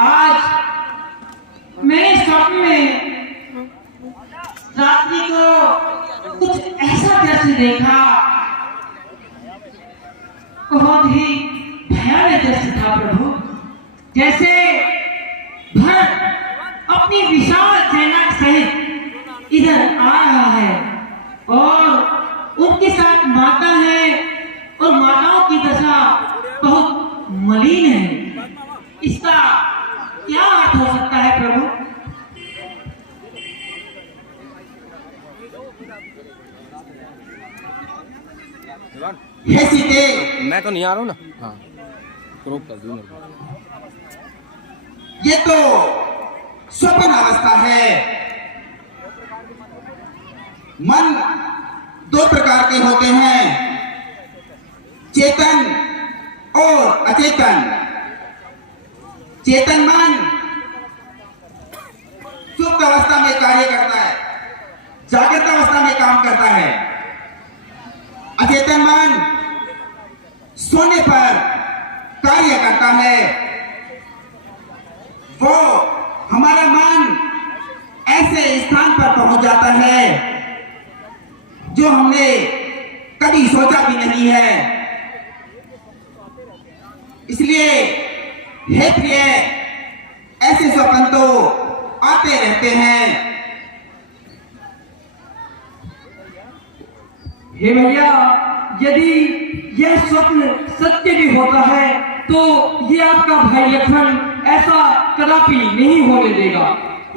आज मैंने स्वप्न में रात्रि को कुछ ऐसा दृश्य देखा, बहुत ही भयानक दृश्य था प्रभु। जैसे भरत अपनी विशाल सेना सहित इधर आ रहा है और उनके साथ माता है और माताओं की दशा बहुत मलिन है। इसका क्या अर्थ हो सकता है प्रभु? हे सीते, मैं तो नहीं आ रहा हूँ ना। हाँ, क्रॉप कर दूँ। ये तो स्वप्न अवस्था है। मन दो प्रकार के होते हैं, चेतन और अचेतन। चेतन मन सुप्त अवस्था में कार्य करता है, जागृत अवस्था में काम करता है। अचेतन मन सोने पर कार्य करता है। वो हमारा मन ऐसे स्थान पर पहुंच जाता है जो हमने कभी सोचा भी नहीं है। इसलिए हे प्रिय, ऐसे स्वप्न तो आते रहते हैं। हे भैया, यदि यह स्वप्न सत्य भी होता है तो ये आपका भाई लक्ष्मण ऐसा कदापि नहीं होने देगा।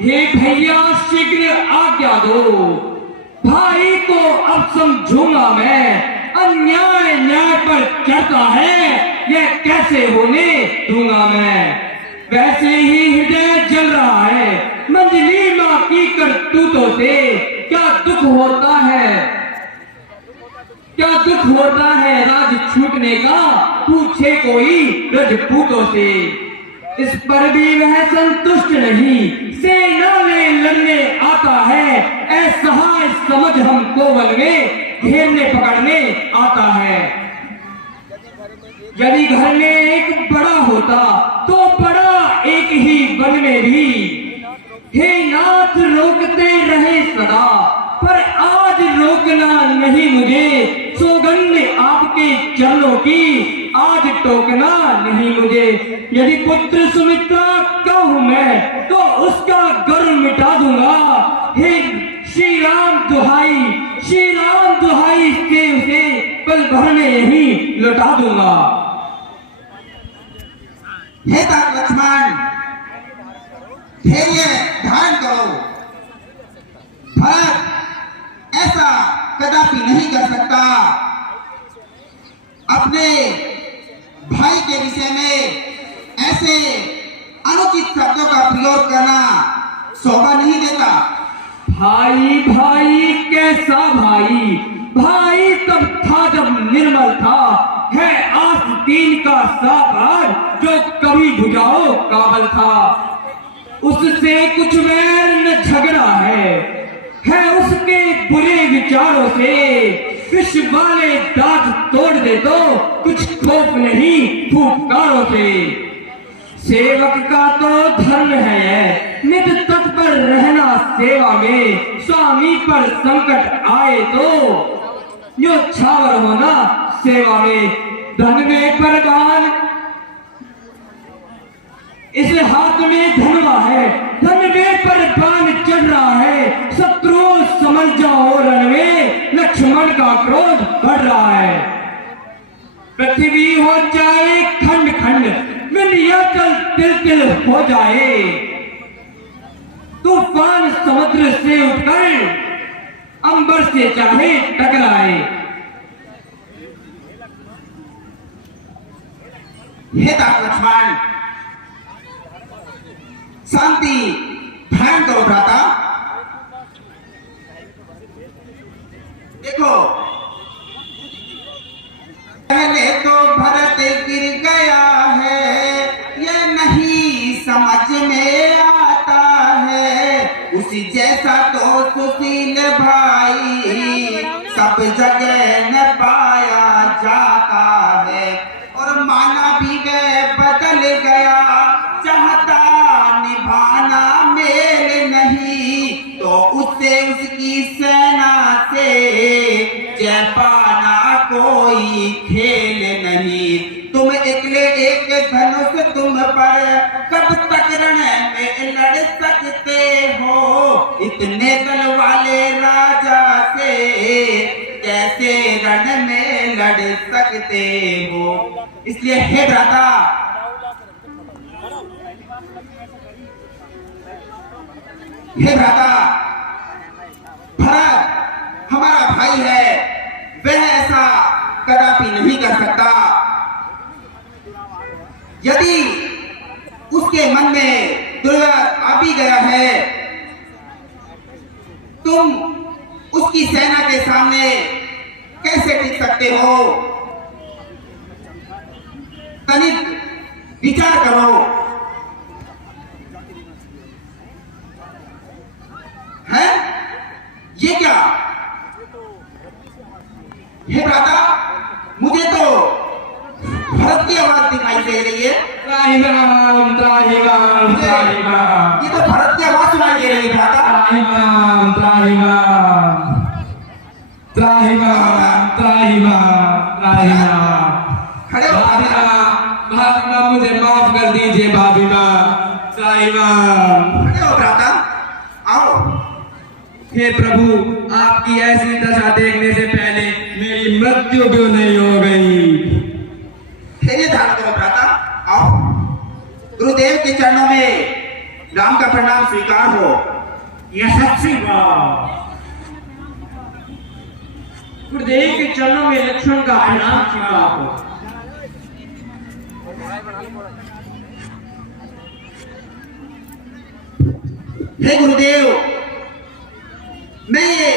हे भैया, शीघ्र आज्ञा दो, भाई को अब समझूंगा मैं। अन्याय न्याय पर चढ़ता है, यह कैसे होने दूंगा मैं। वैसे ही हृदय जल रहा है मंजली माँ की करतूतों से। क्या दुख होता है, क्या दुख होता है राज छूटने का, पूछे कोई रजपूतों से। इस पर भी वह संतुष्ट नहीं, सेना में लड़ने आता है। असहाय समझ हमको वन में घेरने पकड़ने आता है। यदि घर में एक बड़ा होता तो बड़ा एक ही वन में भी। हे नाथ, रोकते रहे सदा, पर आज रोकना नहीं मुझे। सौगंध आपके चरणों की, आज टोकना नहीं मुझे। यदि पुत्र सुमित्रा कहूँ मैं तो उसका गर्व मिटा दूंगा। हे श्री राम दुहाई, श्री राम दुहाई से उसे पल भर में यही लौटा दूंगा। हे तात लक्ष्मण, धैर्य धारण करो। भरत ऐसा कदापि नहीं कर सकता। अपने भाई के विषय में ऐसे अनुचित शब्दों का प्रयोग करना शोभा नहीं देता। भाई भाई कैसा भाई? भाई तब था जब निर्मल था। है आस्तीन का सागर जो कभी बुझाओ काबल था। उससे कुछ वैर न झगड़ा है उसके बुरे विचारों से। विष वाले दांत तोड़ दे तो कुछ खौफ नहीं फुफकारों से। सेवक का तो धर्म है नित तत्पर रहना सेवा में। स्वामी पर संकट आए तो न्योछावर होना सेवा में। धन में परवान, इस हाथ में धनवा है, धन में पर बाण चढ़ रहा है। शत्रुओं समझ जाओ रण में, लक्ष्मण का क्रोध बढ़ रहा है। पृथ्वी हो जाए खंड खंड, विंध्याचल तिल तिल हो जाए। तूफान समुद्र से उठकर अंबर से चाहे टकराए। हे तात लक्ष्मण, शांति धारण करो भ्राता। देखो, पहले तो भरत गिर गया है, यह नहीं समझ में आता है। उसी जैसा तो सुशील भाई सब जगह न पाया जाता है। और माना भी वह बदल गया, चाहता तुम पर कब तक रण में लड़ सकते हो, इतने दल वाले राजा से कैसे रण में लड़ सकते हो। इसलिए हे भ्राता, हे भ्राता, भरत हमारा भाई है, वह ऐसा कदापि नहीं कर सकता। यदि उसके मन में दुर्व्यवहार आ भी गया है, तुम उसकी सेना के सामने कैसे टिक सकते हो? तनिक विचार करो। है ये क्या? हे भ्राता, मुझे तो भरत की आवाज दिखाई दे रही है। त्राहिमाम त्राहिमाम त्राहिमाम, ये तो भरत की आवाज सुनाई दे रही है भ्राता। त्राहिमाम त्राहिमाम त्राहिमाम त्राहिमाम त्राहिमाम। खड़े हो भाभी माँ, मुझे माफ कर दीजिए भाभी माँ। त्राहिमाम। खड़े हो भ्राता, आओ। हे प्रभु, आपकी ऐसी दशा देखने से पहले मेरी मृत्यु क्यों नहीं हो गई? धैर्य धारण करो भ्राता, आओ। गुरुदेव के चरणों में राम का प्रणाम स्वीकार हो। यशस्वी भाव। गुरुदेव के चरणों में लक्ष्मण का प्रणाम स्वीकार हो। हे गुरुदेव, मैं ये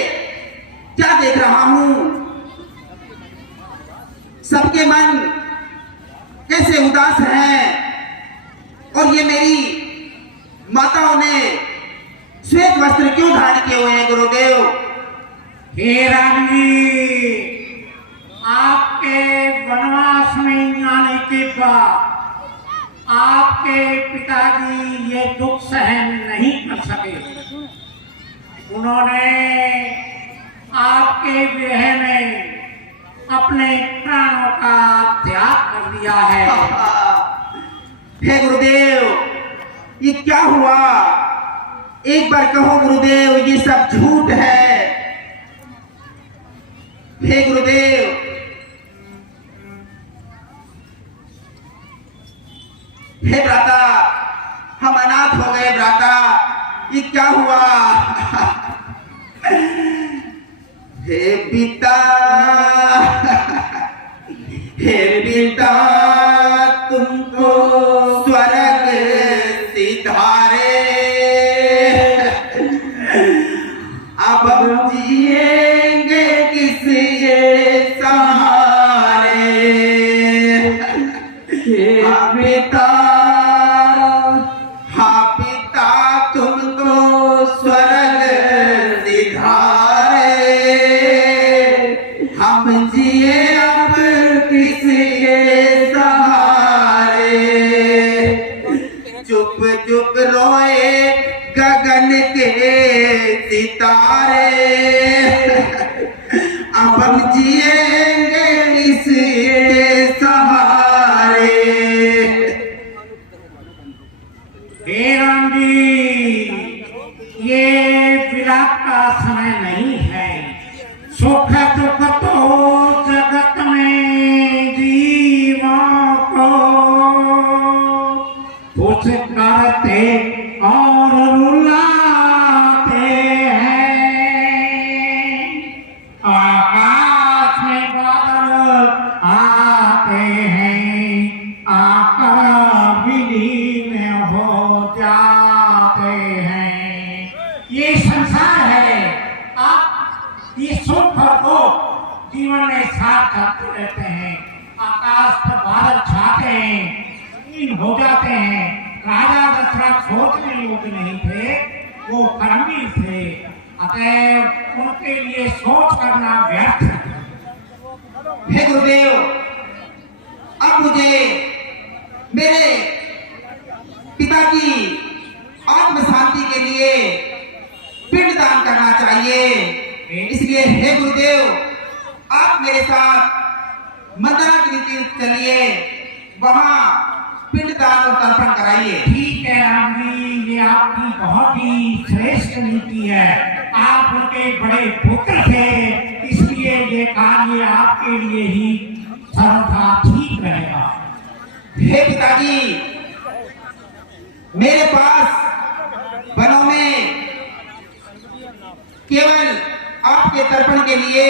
क्या देख रहा हूं? सबके मन कैसे उदास हैं, और ये मेरी माताओं ने श्वेत वस्त्र क्यों धारण किए हुए हैं गुरुदेव? हे राम जी, आपके वनवास में आने के बाद आपके पिताजी ये दुख सहन नहीं कर सके। उन्होंने आपके विरह में अपने प्राणों का त्याग कर दिया है। हे गुरुदेव, ये क्या हुआ? एक बार कहो गुरुदेव, ये सब झूठ है। हे गुरुदेव, हे भ्राता, हम अनाथ हो गए भ्राता, ये क्या हुआ? हे पिता, हे पिता, तुमको स्वर्ग सिधारे, अब हम जिएंगे किसके सहारे? हाँ पिता, हाँ पिता, तुमको स्वर्ग सिधारे, हम जिए अब किसके सहारे? चुप चुप रोए गगन के सितारे, अब हम जिएंगे किसके सहारे? हे राम जी, ये विलाप का समय नहीं है। सुख दुख तो जगत में जीवों को कुछ करते और रुलाते हैं। आकाश में बादल आते हैं, आकर विलीन हो जाते हैं। ये संसार है। आप ये सुख और दुख जीवन में साथ चलते रहते हैं। आकाश पर बादल छाते हैं, विलीन हो जाते हैं। राजा दशरथ सोचने योग्य नहीं थे, वो कर्मी थे, अतएव उनके लिए सोच करना व्यर्थ है। हे गुरुदेव, अब मुझे मेरे पिता की आत्म शांति के लिए पिंडदान करना चाहिए। इसलिए हे गुरुदेव, आप मेरे साथ मंदरा की नीति चलिए, वहां पिंडदान और तर्पण कराइए। ठीक है राम जी, ये आपकी बहुत ही श्रेष्ठ नीति है। आप उनके बड़े पुत्र थे, इसलिए ये कार्य आपके लिए ही सर्वथा ठीक रहेगा। हे पिताजी, मेरे पास वनों में केवल आपके तर्पण के लिए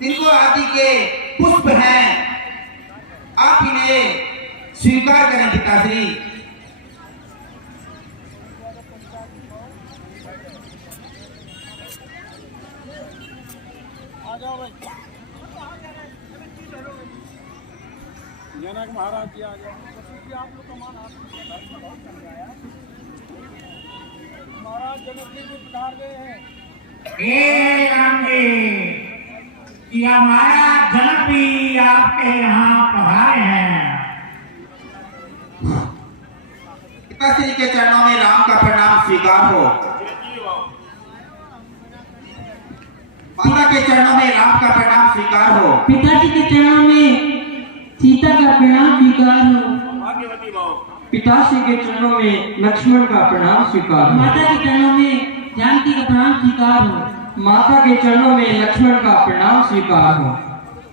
तिनको आदि के पुष्प हैं, आप इन्हें स्वीकार करें पिताश्री। जनक महाराज जी आ जाओ, आप लोग का मान महाराज जनक जी को पधार गए हैं। हे राम जी, कि हमारा जनक भी आपके यहाँ पधारे हैं। पिताश्री के चरणों में राम का प्रणाम स्वीकार हो। माता के चरणों में राम का प्रणाम स्वीकार हो। पिताजी के चरणों में सीता का प्रणाम स्वीकार हो। पिताश्री के चरणों में लक्ष्मण का प्रणाम स्वीकार हो। माता के चरणों में जानकी का प्रणाम स्वीकार हो। माता के चरणों में लक्ष्मण का प्रणाम स्वीकार हो।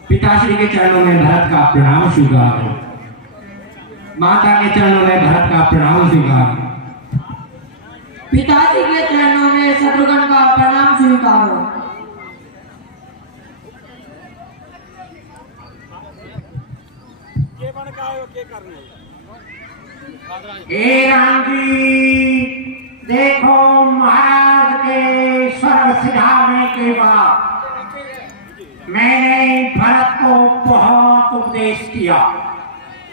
पिताश्री के चरणों में भरत का प्रणाम स्वीकार हो। माता के चरणों में भरत का प्रणाम स्वीकार हो। पिताजी के चरणों में शत्रुघ्न का प्रणाम स्वीकार हो। हे राम जी, देखो महाराज के स्वर्ग सिधारने के बाद मैंने भरत को बहुत उपदेश किया,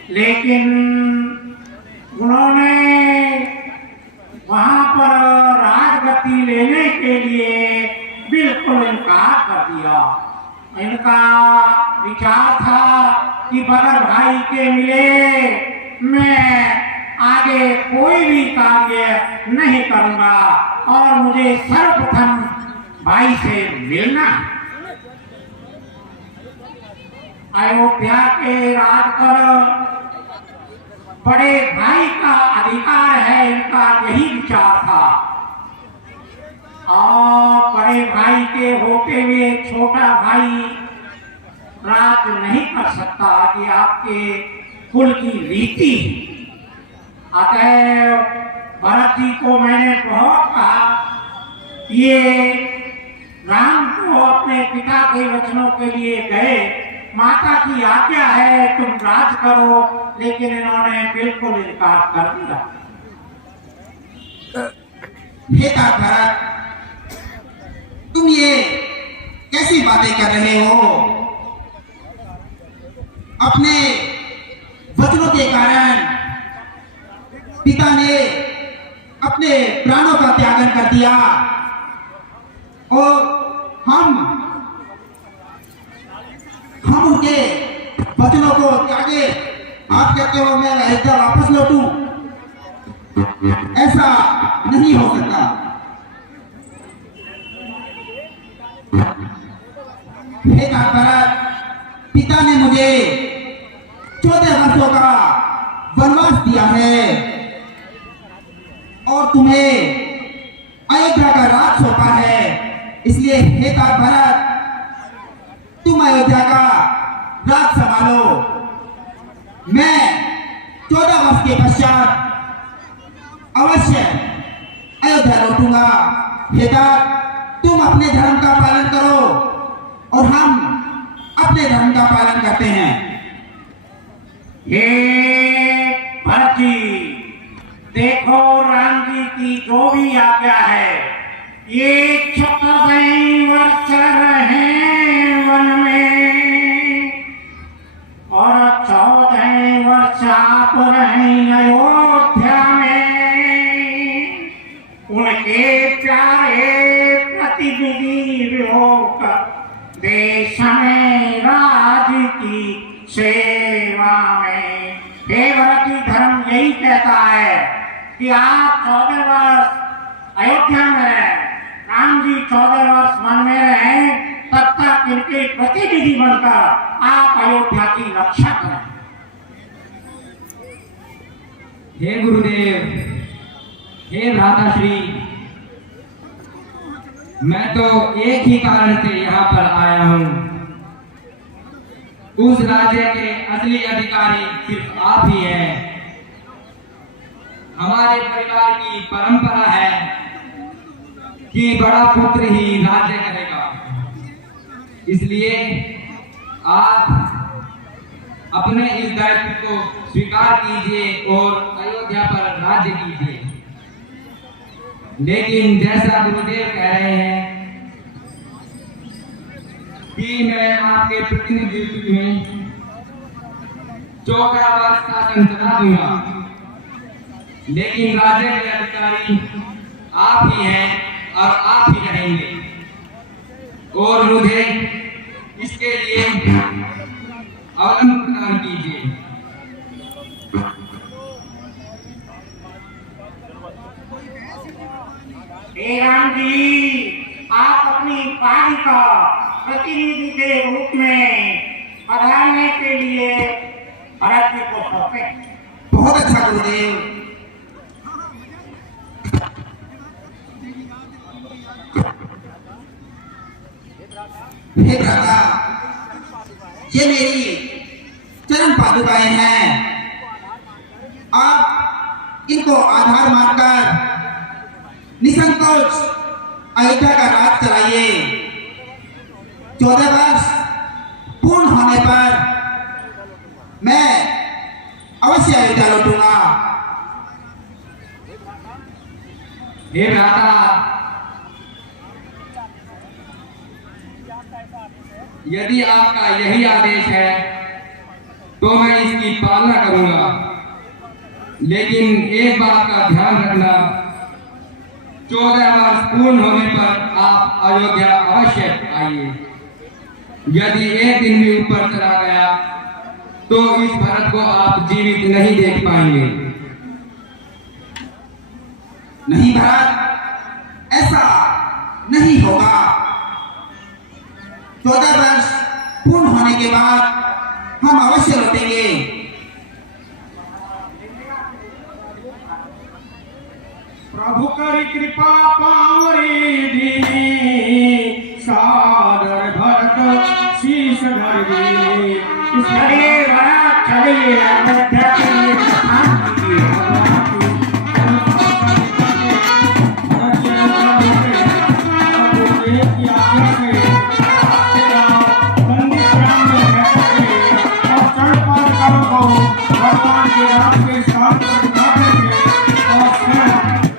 लेकिन उन्होंने वहां पर राजगद्दी लेने के लिए बिल्कुल इनकार कर दिया। इनका विचार था कि बगैर भाई के मिले मैं आगे कोई भी कार्य नहीं करूंगा और मुझे सर्वप्रथम भाई से मिलना। अयोध्या के राज पर बड़े भाई का अधिकार है, इनका यही विचार था। और बड़े भाई के होते हुए छोटा भाई राज नहीं कर सकता, कि आपके कुल की रीति। अतः भरत जी को मैंने बहुत कहा, ये राम को अपने पिता के वचनों के लिए गए, माता की आज्ञा है तुम राज करो, लेकिन इन्होंने बिल्कुल इनकार कर दिया। बेटा भरत, तुम ये कैसी बातें कर रहे हो? अपने वचनों के कारण पिता ने अपने प्राणों का त्यागन कर दिया और हम उनके वचनों को त्यागे। आप कहते हो मैं अयोध्या वापस लौटूं? ऐसा नहीं हो सकता। बेटा भरत, पिता ने मुझे 14 वर्षों का वनवास दिया है और तुम्हें अयोध्या का राज सौंपा है, इसलिए बेटा भरत, तुम अयोध्या का राज संभालो। मैं 14 वर्ष के पश्चात अवश्य अयोध्या लौटूंगा। बेटा, तुम अपने धर्म का पालन करो और हम अपने धर्म का पालन करते हैं। हे भरत जी, देखो राम जी की जो भी आज्ञा है, ये 14 वर्ष रहे वन में और 14 वर्ष आप रहे अयोध्या में। उनके प्यारे प्रतिनिधि होकर देश में राज की सेवा में। हे भरत जी, धर्म यही कहता है कि आप 14 वर्ष अयोध्या में रहे, राम जी 14 वर्ष वन में रहे, तब तक इनके प्रतिनिधि बनकर आप अयोध्या की रक्षा करें। हे गुरुदेव, हे भ्राताश्री, मैं तो एक ही कारण से यहाँ पर आया हूँ। उस राज्य के असली अधिकारी सिर्फ आप ही हैं। हमारे परिवार की परंपरा है कि बड़ा पुत्र ही राज्य करेगा, इसलिए आप अपने इस दायित्व को स्वीकार कीजिए और अयोध्या पर राज्य कीजिए। लेकिन जैसा गुरुदेव कह रहे हैं कि मैं आपके प्रतिनिधित्व में 14 वर्ष शासन चला दूंगा, लेकिन राज्य के अधिकारी आप ही हैं और आप ही रहेंगे, और मुझे इसके लिए अवलंबन प्रदान कीजिए। हे राम जी, आप अपनी पार्टी का प्रतिनिधि के रूप में पधारने के लिए भरत जी को सौंपे। बहुत अच्छा गुरुदेव। हे भ्राता, ये मेरी चरण पादुकाएं हैं। आप इनको आधार मानकर निसंकोच अयोध्या का राज चलाइए। 14 वर्ष पूर्ण होने पर मैं अवश्य अयोध्या लौटूंगा। हे भ्राता, यदि आपका यही आदेश है तो मैं इसकी पालना करूंगा, लेकिन एक बात का ध्यान रखना, 14 वर्ष पूर्ण होने पर आप अयोध्या अवश्य आइए। यदि एक दिन भी ऊपर चला गया तो इस भरत को आप जीवित नहीं देख पाएंगे। नहीं भरत, ऐसा नहीं होगा। 14 वर्ष पूर्ण होने के बाद हम अवश्य लौटेंगे। प्रभु करी कृपा पावरी दीनी, सादर भरत शीश धर दीनी। चलिए भरत, चलिए अयोध्या के लिए प्रस्थान कीजिए। भगवान के राम के स्थान पर बैठेंगे और स्वयं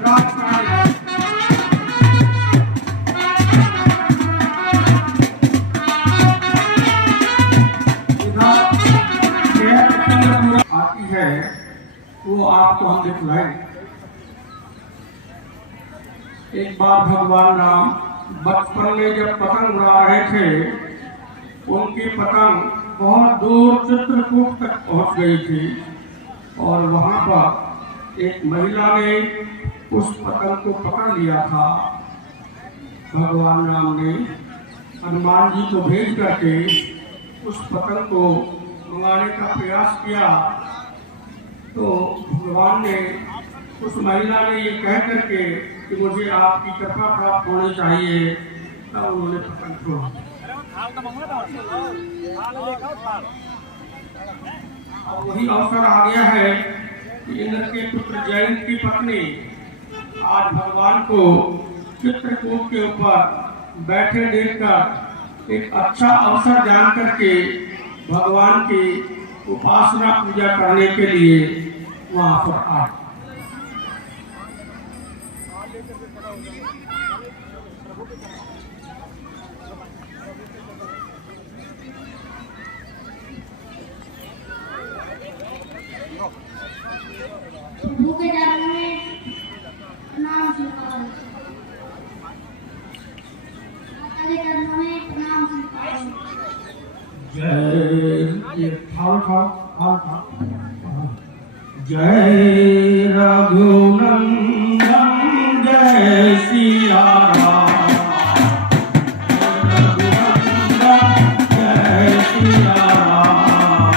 राज करेंगे। आती है वो आपको हम दिखलाएं। एक बार भगवान राम बचपन में जब पतंग उड़ा रहे थे, उनकी पतंग बहुत दूर चित्रकूट तक पहुंच गई थी और वहां पर एक महिला ने उस पतंग को पकड़ लिया था। भगवान राम ने हनुमान जी को भेज करके उस पतंग को मंगाने का प्रयास किया, तो भगवान ने उस महिला ने ये कह करके कि मुझे आपकी कृपा प्राप्त होनी चाहिए, तब उन्होंने पतंग छोड़ा। अब वही अवसर आ गया है कि इंद्र के पुत्र जयंत की पत्नी आज भगवान को चित्रकूट के ऊपर बैठे देखकर एक अच्छा अवसर जान करके भगवान की उपासना पूजा करने के लिए वहां पर आए। प्रभु के चरणों में प्रणाम स्वीकार। माता के चरणों में प्रणाम स्वीकार। जय जय रघुनंदन जय सिया राम, रघुनंदन जय सिया राम।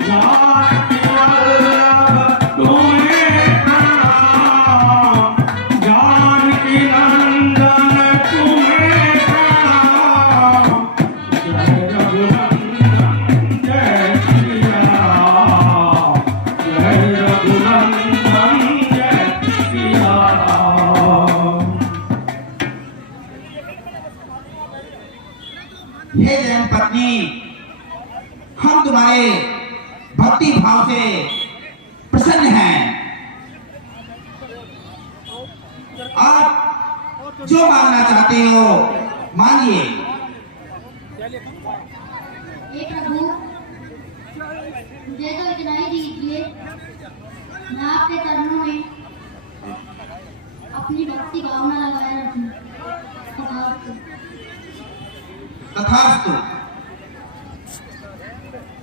जानकी वल्लभ तुम्हें जय रघुनंदन जय सिया राम। हे जैन पत्नी, हम तुम्हारे भक्ति भाव से प्रसन्न हैं। आप जो मांगना चाहते हो मांगिए। हे प्रभु, मुझे तो इतना ही दीजिए, मैं आपके चरणों में अपनी भक्ति भावना लगाए रखूं। तथास्तु। तथास्तु।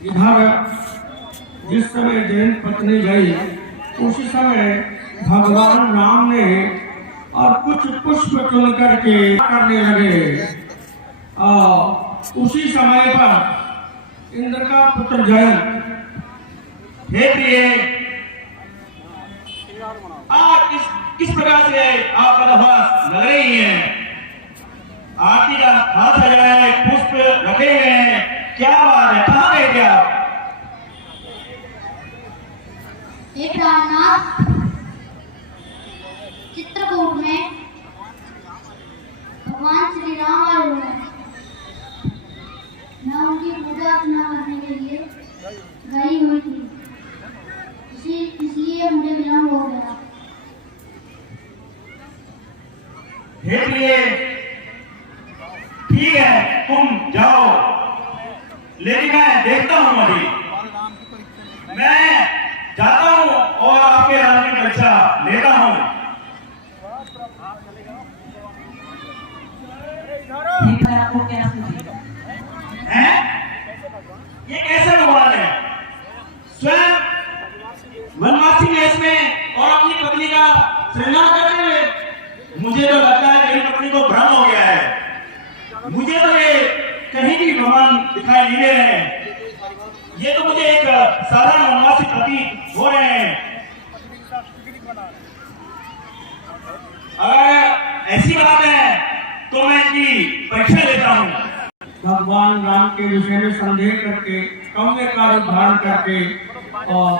इधर जिस समय जैन पत्नी गई उसी समय भगवान राम ने और कुछ पुष्प चुन करके करने लगे। उसी समय पर इंद्र का पुत्र जयंत, हे प्रिय, आज किस प्रकार से आप पदभास लग रही हैं? आरती का हाथ सजाए, पुष्प रखे हुए हैं, क्या बात है, कहाँ गए थे आप? हे प्राणनाथ, चित्रकूट में भगवान श्री राम आए हुए हैं। मैं उनकी पूजा अर्चना करने के लिए गई हुई थी, इसलिए मुझे विलम्ब हो गया। हे प्रिय, ठीक है, तुम जाओ, लेकिन मैं देखता हूँ, अभी मैं जाता हूँ और आपके राम की परीक्षा लेता हूँ। ठीक है, आपको क्या चाहिए? हैं? ये कैसा भगवान है? स्वयं वनवासी वेश में और अपनी पत्नी का श्रृंगार करते हुए। मुझे तो लगता है मेरी पत्नी को भ्रम हो गया है। मुझे तो ये कहीं भी भगवान दिखाई नहीं दे रहे हैं। ये तो मुझे एक साधारण वनवासी प्रतीत हो रहे हैं। अगर ऐसी बात है तो मैं इनकी परीक्षा लेता हूँ। भगवान राम के विषय में संदेह करके, कौवे का रूप धारण करके और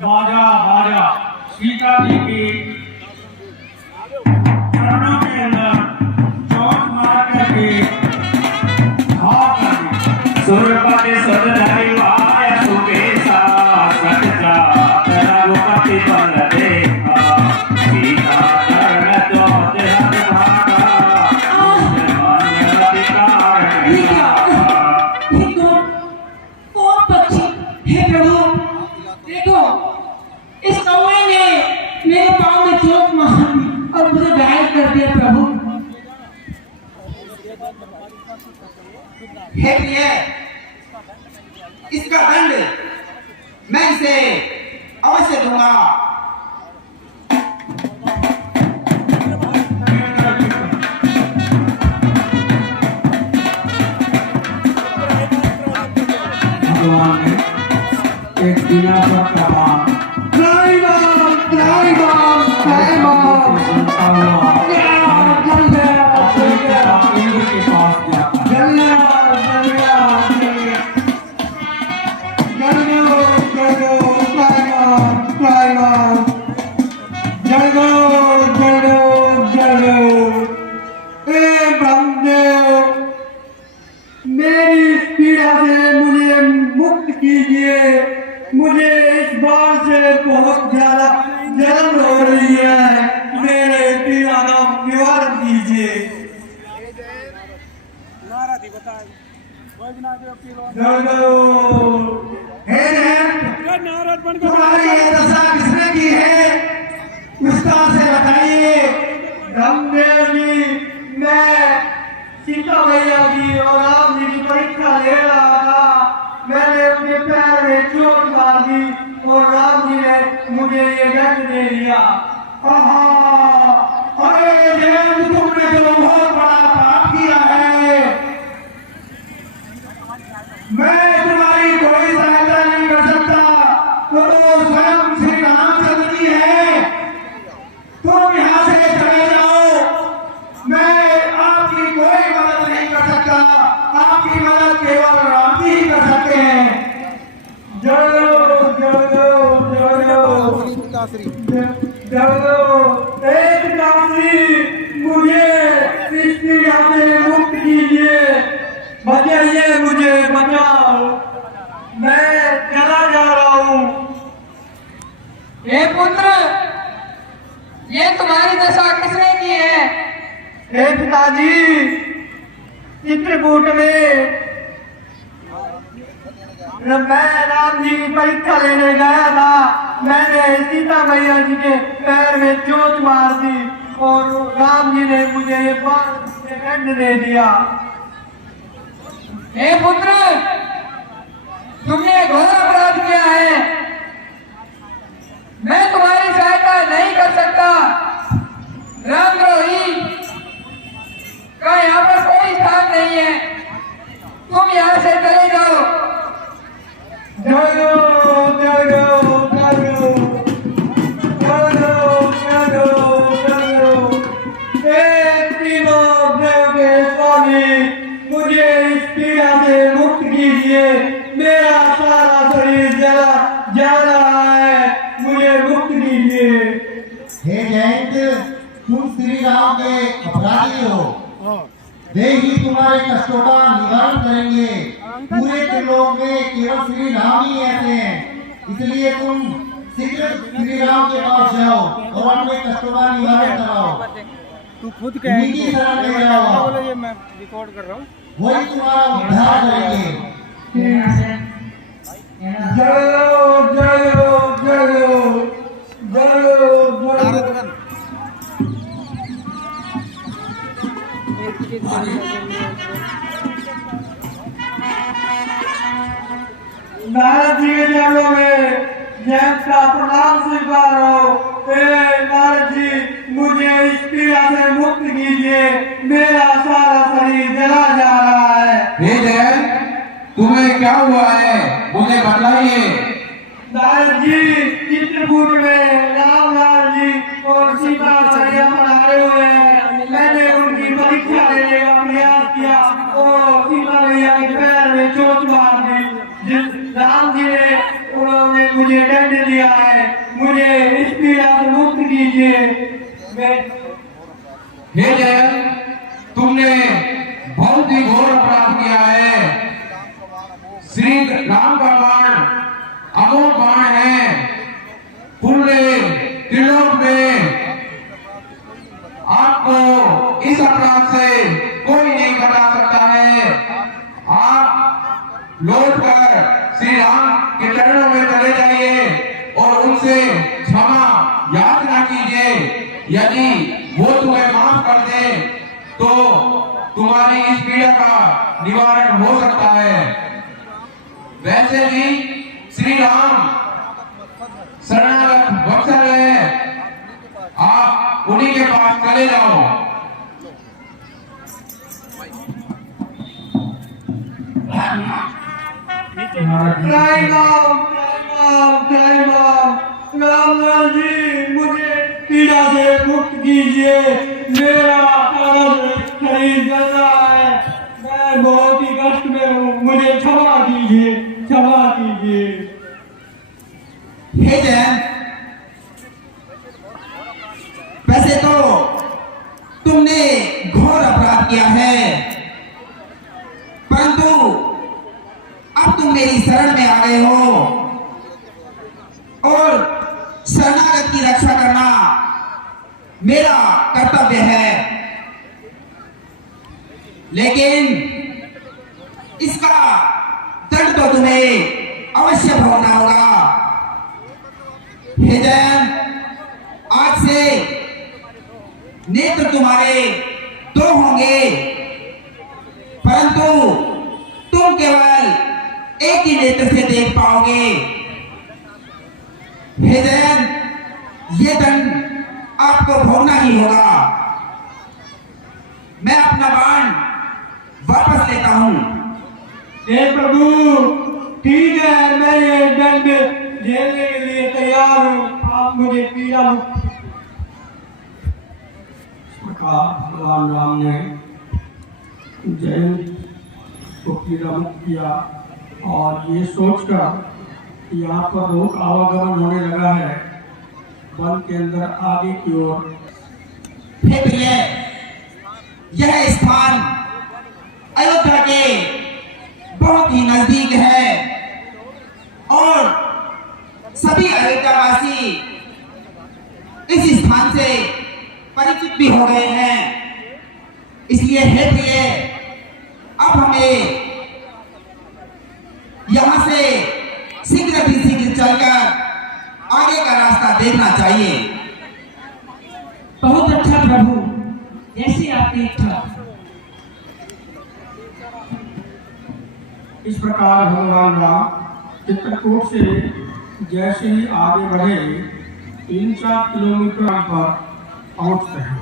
बाजा सीता जी के चरणों के अंदर चोट मार करके भाग करके सुरपति सुर धरिवाय सुकेशा सच्चा रघुपति बल देखा सीता चरण चोट हर भागा कौन पक्षी? हे प्रभु, देखो, इस कौवे ने मेरे पाँव में चोट मार दी और मुझे घायल कर दिया। प्रभु, हे प्रिय, इसका दंड मैं इसे अवश्य दूंगा। भगवान ने एक बिना पर कहा, इंद्र के पास जाता मेरी इस पीड़ा से मुझे मुक्त कीजिए। मुझे इस बात से बहुत ज्यादा जलन हो रही है। मेरे पीड़ा का निवारण कीजिए। तुम्हारी ये दशा किसने की है? विस्तार से बताइए। रामदेव जी, मैं सीता मैया की और राम जी की परीक्षा ले रहा था। मैंने अपने पैर में चोट मार दी और राम जी ने मुझे ये दंड दे दिया। अरे जैन, तुमने तो बहुत बड़ा पाप किया है। मैं तुम्हारी कोई सहायता नहीं कर सकता। तो स्वयं श्री रामचंद्र जी है। तुम यहाँ से चले जाओ। मैं आपकी कोई मदद नहीं कर सकता। आपकी मदद केवल राम जी ही कर सकते हैं। जय हो, जय हो, जय हो। पिताश्री मुझे इस पीड़ा से मुक्त कीजिए, बचाइए मुझे, बचाओ, मैं चला जा रहा हूँ। हे पुत्र, ये तुम्हारी दशा किसने की है? हे पिताजी, चित्रकूट में मैं राम जी की परीक्षा लेने गया था। मैंने सीता मैया जी के पैर में चोट मार दी और राम जी ने मुझे ये दंड दे दिया। हे पुत्र, तुमने घोर अपराध किया है। मैं तुम्हारी सहायता नहीं कर सकता। रामद्रोही का यहाँ पर कोई स्थान नहीं है। तुम यहाँ से चले जाओ। जागो, जागो, जागो, जागो, जागो, जागो। हे तीनों देव के स्वामी, मुझे इस पीड़ा से मुक्त कीजिए। मेरा सारा शरीर जला जा रहा है, मुझे मुक्त कीजिए। हे जयंत, तुम श्री राम के अपराधी हो। वे ही तुम्हारे कष्टों का निवारण करेंगे। पूरे त्रिलोक में केवल श्री राम ही ऐसे हैं, इसलिए तुम शीघ्र श्री राम के पास जाओ और अपने कष्टों का निवारण कराओ। तू खुद उनकी शरण में जाओ, ये मैं रिकॉर्ड कर रहा हूँ। वही तुम्हारा उद्धार करेंगे। जागो, जागो, जागो, जागो, जागो। नारद जी के चरणों में जैन का प्रणाम स्वीकार हो। नारद जी, मुझे इस पीड़ा से मुक्त कीजिए। मेरा सारा शरीर जला जा रहा है। हे जैन, तुम्हें क्या हुआ है, मुझे बताइए। नारद जी, चित्रकूट में रामलाल जी और सीता मैया पधारे हुए हैं। मैंने उनकी परीक्षा लेने का प्रयास किया और सीता मैया के पैर में चोट मार दी। जिस राम जी ने उन्होंने मुझे दंड दिया है, मुझे इस पीड़ा से मुक्त कीजिए। हे जैन, तुमने बहुत ही घोर अपराध किया है। श्री राम का बाण अमोघ बाण है। पूरे त्रिलोक में आपको इस अपराध से कोई नहीं बचा सकता है। आप लौटकर श्री राम के चरणों में चले जाइए और उनसे क्षमा याचना कीजिए। यदि वो तुम्हें माफ कर दे तो तुम्हारी इस पीड़ा का निवारण हो सकता है। वैसे भी श्री राम शरणागत वत्सल है, आप उन्हीं के पास चले जाओ। जय राम, जय राम, जय राम। रामलाल जी, मुझे पीड़ा से मुक्त कीजिए। मेरा सारा शरीर जल रहा है। मैं बहुत ही कष्ट में हूँ, मुझे क्षमा कीजिए, क्षमा कीजिए। हे जैन, वैसे तो तुमने घोर अपराध किया है, परंतु अब तुम मेरी शरण में आ गए हो और शरणागत की रक्षा करना मेरा कर्तव्य है। लेकिन इसका दंड तो तुम्हें अवश्य भोगना होगा। हे जैन, आज से नेत्र तुम्हारे दो होंगे, परंतु तुम केवल एक ही नेत्र से देख पाओगे। हे जैन, ये दंड आपको भोगना ही होगा। मैं अपना बाण वापस लेता हूं। हे प्रभु, ठीक है, मैं ये दंड झेलने के लिए तैयार हूँ। आप मुझे पीड़ा मुक्त। भगवान राम ने जैन को पीड़ा मुक्त किया और ये सोचकर यहाँ पर लोग आवागमन होने लगा है। वन के अंदर आगे की ओर। हे प्रिय, यह स्थान अयोध्या के बहुत ही नजदीक है और सभी अयोध्यावासी इस स्थान से परिचित भी हो गए हैं। इसलिए हे प्रिय, अब हमें यहां से शीघ्र चलकर आगे का रास्ता देखना चाहिए। बहुत अच्छा प्रभु, जैसी आपकी इच्छा। इस प्रकार भगवान राम चित्रकूट से जैसे ही आगे बढ़े 3-4 किलोमीटर पर पहुंचते हैं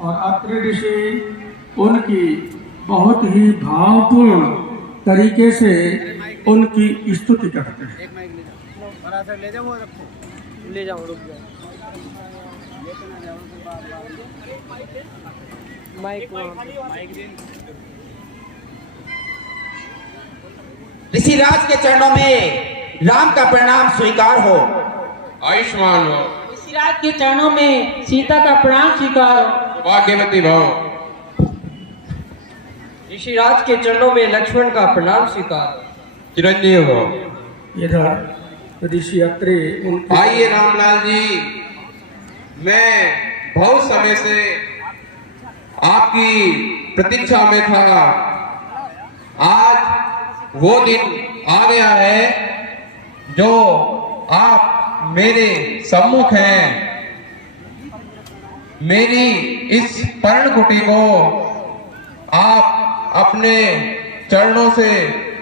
और अत्रि ऋषि उनकी बहुत ही भावपूर्ण तरीके से उनकी स्तुति करते हैं। ऋषिराज के चरणों में राम का प्रणाम स्वीकार हो। आयुष्मान हो, ऋषिराज के चरणों में सीता का प्रणाम स्वीकार हो। भाग्यवती भव। ऋषिराज के चरणों में लक्ष्मण का प्रणाम स्वीकार। चिरंजीव हो। इधर ऋषि अत्रि उनके आइए रामलाल जी, मैं बहुत समय से आपकी प्रतीक्षा में था। आज वो दिन आ गया है जो आप मेरे सम्मुख हैं। मेरी इस पर्णकुटी को आप अपने चरणों से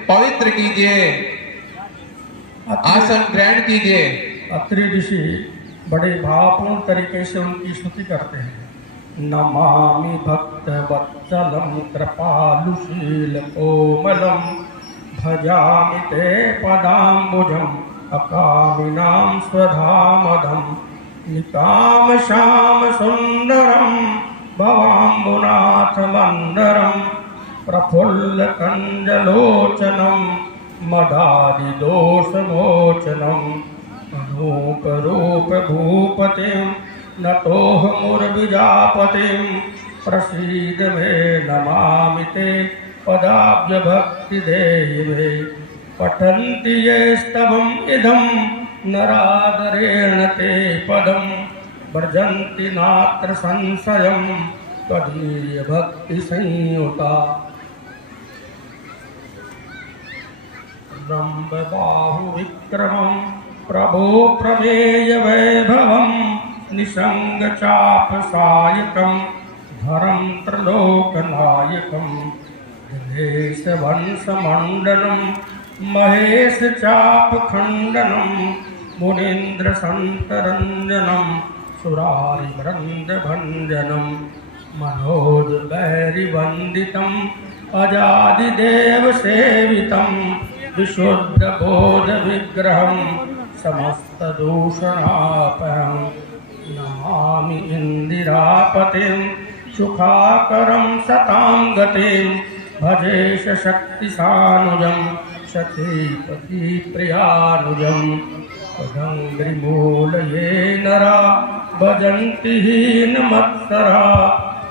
पवित्र कीजिए, आसन ग्रहण कीजिए। अत्रि ऋषि बड़े भावपूर्ण तरीके से उनकी स्तुति करते हैं। नमामि भक्त वत्सलम कृपालुशील कोमलम भजामि ते पदाम्बुजम अकामिनां स्वधामदम निकाम श्याम सुंदरम भवाम्बुनाथ मंदरम प्रफुल्ल कंजलोचनम मदादि दोष मोचनम अनूप रूप भूपतिम नतोह मुर्विजापतिम प्रसीद मे नमामि ते पदाब्ज भक्ति देहि पठन्ति ये स्तवम इदम नरादरेण ते पदम वर्जन्ति नात्र संशयम त्वदीय भक्ति संयुता। रंभ बाहु विक्रमं प्रभो प्रमेय वैभवं निसंग चाप सायकं धरं त्रिलोकनायकं दिनेश वंश मंडनं महेश चाप खंडनं मुनीन्द्र संतरंजनं सुरारि वृंद भंजनं मनोज बैरि वंदितम् अजादिदेव सेवितं विशुद्ध बोध विग्रहं समस्त दूषणापहं नमामि इंदिरापतिं सुखाकरं सतां गतिं भजेश शक्तिसानुजं सतीपति प्रियानुजं पदंग्रिमूलये नरा भजन्ति हीनमत्सरा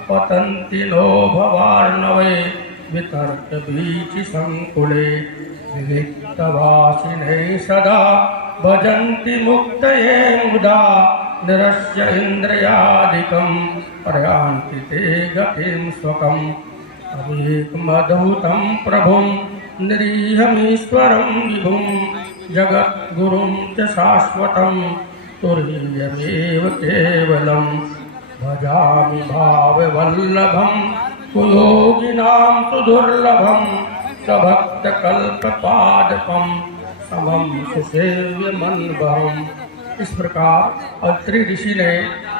पतन्ति नो भवार्णवे वितर्क बीच संकुले विविक्तवासिने सदा भजन्ति मुक्तये मुदा निरस्य इन्द्रियादिकं प्रयान्ति ते गतिं स्वकम् अवेकमद्भुतं प्रभुं निरीहमीश्वरं विभुं जगद्गुरुं च शाश्वतं तुरीयमेव केवलं भजामि भाववल्लभं कुयोगिनां सुदुर्लभं सभक्तकल्पपादपं समं सुसेव्यमन्वहम्। इस प्रकार अत्रि ऋषि ने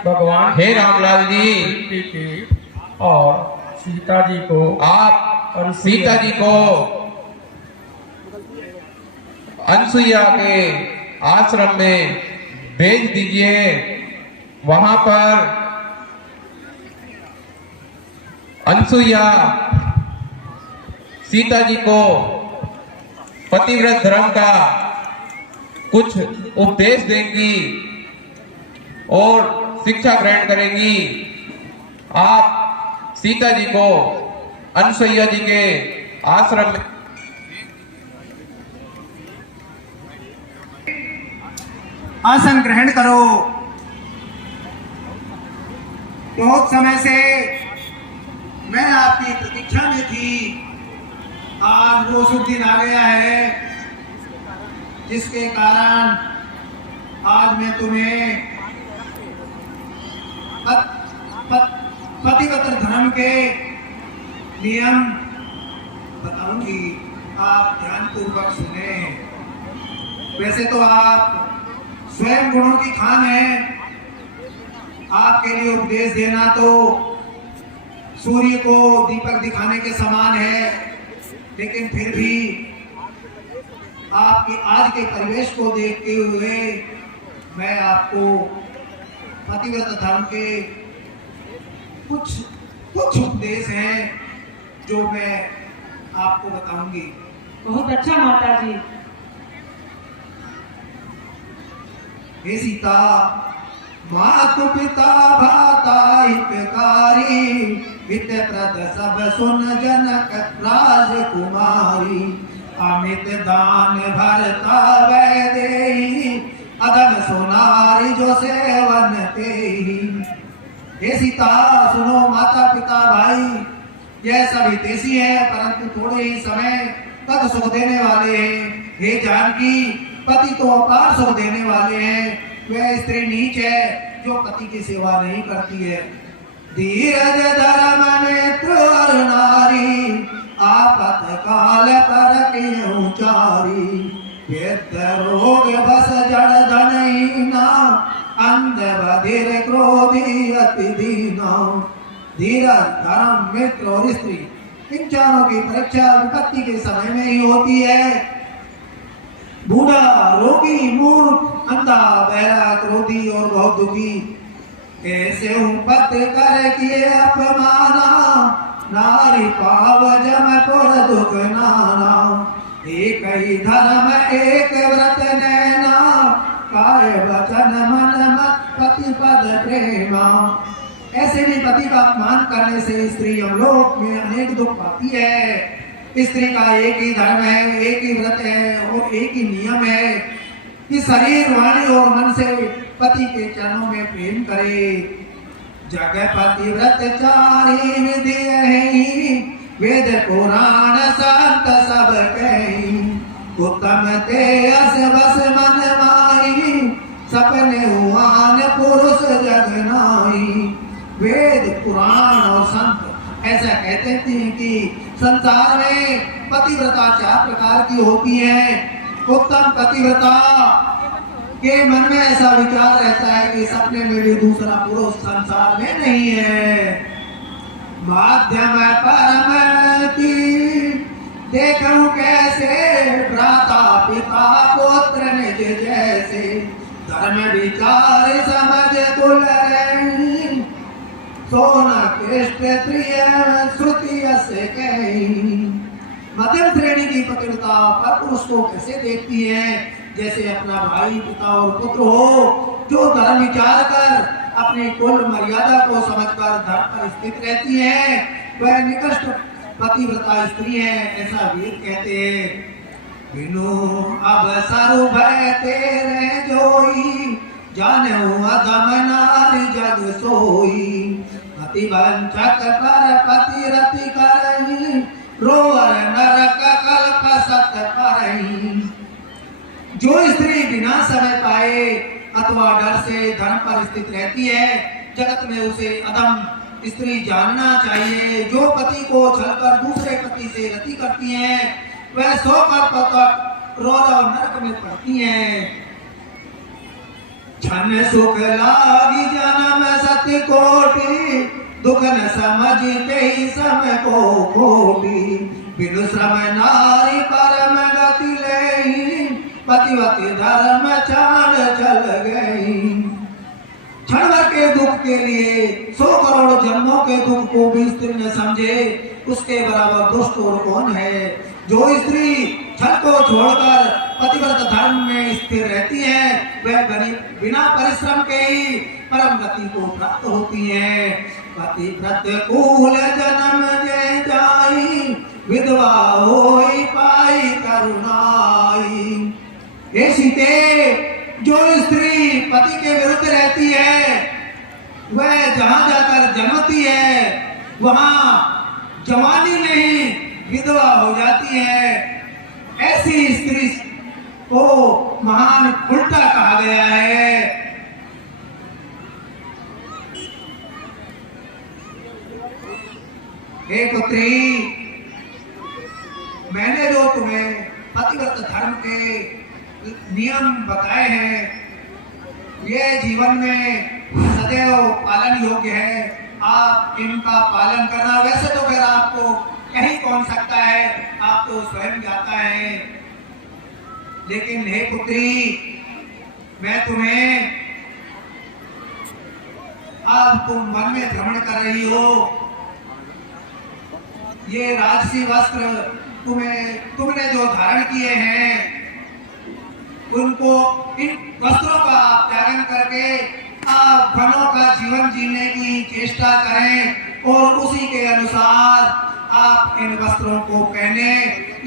भगवान हे रामलाल जी, की और सीता जी को आप सीता जी को अनसुईया के आश्रम में भेज दीजिए। वहां पर अनसुईया सीता जी को पतिव्रत धर्म का कुछ उपदेश देंगी। और शिक्षा ग्रहण करेंगी। आप सीता जी को अनसुईया जी के आश्रम में आसन ग्रहण करो। बहुत समय से मैं आपकी प्रतीक्षा में थी। आज वो शुभ दिन आ गया है जिसके कारण आज मैं तुम्हें पतिव्रत धर्म के नियम बताऊंगी। आप ध्यान पूर्वक सुने। वैसे तो आप स्वयं गुणों की खान है। आपके लिए उपदेश देना तो सूर्य को दीपक दिखाने के समान है, लेकिन फिर भी आपकी आज के परिवेश को देखते हुए मैं आपको पतिव्रत धर्म के कुछ उपदेश हैं जो मैं आपको बताऊंगी। बहुत अच्छा माता जी। हे सीता, मातु पिता भ्राता हितकारी, हित प्रद सब सुन जनक राजकुमारी, अमित दान भरता वैदेही, अधम सोनारी जो सेवन तेहि। हे सीता सुनो, माता पिता भाई यह सब हितैषी है, परंतु थोड़े ही समय तक सुख देने वाले हैं। हे जानकी, पति तो अपार सुख देने वाले हैं। वह स्त्री नीच है जो पति की सेवा नहीं करती है। धीरज धर्म नेत्र और नारी, आपत काल पर उचारी, वेद रोग बस जड़ धनहीना, अंध बधिर क्रोधी अति दीना। धीरज धर्म मित्र और स्त्री, इन चारों की परीक्षा विपत्ति के समय में ही होती है। बूढ़ा, रोगी, मूर्ख, अंधा, बहरा, क्रोधी और बहुत दुखी, ऐसे पत्र कर किए अपमाना, नारी पाव जम पुर दुख नाना। एक ही धर्म एक व्रत नैना, काय वचन मन मत पति पद प्रेमा। ऐसे भी पति का अपमान करने से स्त्री यमलोक में अनेक दुख पाती है। स्त्री का एक ही धर्म है, एक ही व्रत है और एक ही नियम है कि शरीर, वाणी और मन से पति के चरणों में प्रेम करे। जगपति व्रत चारि विधि है, वेद पुराण संत सब कही। उत्तम ते अस बस मन माही, सपने हुआन पुरुष जग नाई। वेद पुराण और संत ऐसा कहते थे कि संसार में पतिव्रता 4 प्रकार की होती है। उत्तम पतिव्रता के मन में ऐसा विचार रहता है कि सपने में भी दूसरा पुरुष संसार में नहीं है। माध्यम परम की देखूं कैसे, भ्राता पिता पुत्र निज जैसे। धर्म विचार समझ कुल रही, सोना कृष्ण प्रिय श्रुति से कही। मध्यम श्रेणी की पतिव्रता पर उसको कैसे देखती है, जैसे अपना भाई, पिता और पुत्र हो, जो धर्म विचार कर अपनी कुल मर्यादा को समझकर धर्म पर स्थित रहती है, वह निकृष्ट पतिव्रता स्त्री है, ऐसा वेद कहते हैं। बिनु अब सरु भय तेरे जोई, जानहु अधम नारी जग सोई। पति वंचक पर पति रति करही, रोवर नरक कल्प सत परही। जो स्त्री बिना समय पाए अथवा डर से धर्म पर स्थित रहती है, जगत में उसे अधम स्त्री जानना चाहिए। जो पति को छलकर दूसरे पति से रति करती हैं, वह 100 कल्प तक रोर और नरक में पड़ती हैं। क्षण सुख लागी जन्म सति कोटि, दुख न समझते ही समय को खोटी। बिनु श्रम नारी परम गति लेही, पतिवती धर्म छाड़ चल गई। क्षण भर के दुख के लिए 100 करोड़ जन्मों के दुख को भी स्त्री न समझे, उसके बराबर दुष्ट और कौन है। जो स्त्री छल को छोड़कर पतिव्रत धर्म में स्थिर रहती है वह गरीब बिना परिश्रम के ही परम गति को प्राप्त होती है। पतिव्रत कुल जन्म जय जाई, विधवा होई पाई करुणाई। हे सीते, जो स्त्री पति के विरुद्ध रहती है वह जहां जाकर जन्मती है वहां जवानी में ही विधवा हो जाती है। ऐसी स्त्री को महान उल्टा कहा गया है। हे पुत्री, मैंने जो तुम्हें पतिव्रत धर्म के नियम बताए हैं ये जीवन में सदैव पालन योग्य है। आप इनका पालन करना, वैसे तो फिर आपको कहीं कौन सकता है, आप तो स्वयं जाता है। लेकिन हे पुत्री, मैं तुम्हें, आज तुम वन में भ्रमण कर रही हो, ये राजसी वस्त्र तुमने जो धारण किए हैं उनको, इन वस्त्रों का त्यागन करके आप वनों का जीवन जीने की चेष्टा करें और उसी के अनुसार आप इन वस्त्रों को पहने।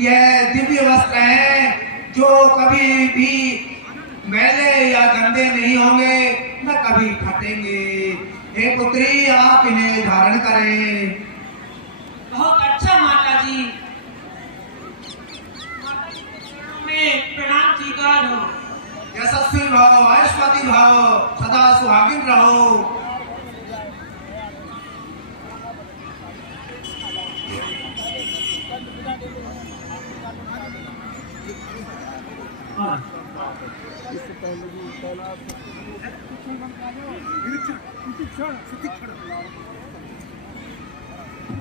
यह दिव्य वस्त्र हैं जो कभी भी मैले या गंदे नहीं होंगे, न कभी फटेंगे। हे पुत्री, आप इन्हें धारण करें। बहुत अच्छा माता जी, में प्रणाम स्वीकार हो। यशस्वी भव, ऐश्वर्य भव, सदा सुहागिन रहो।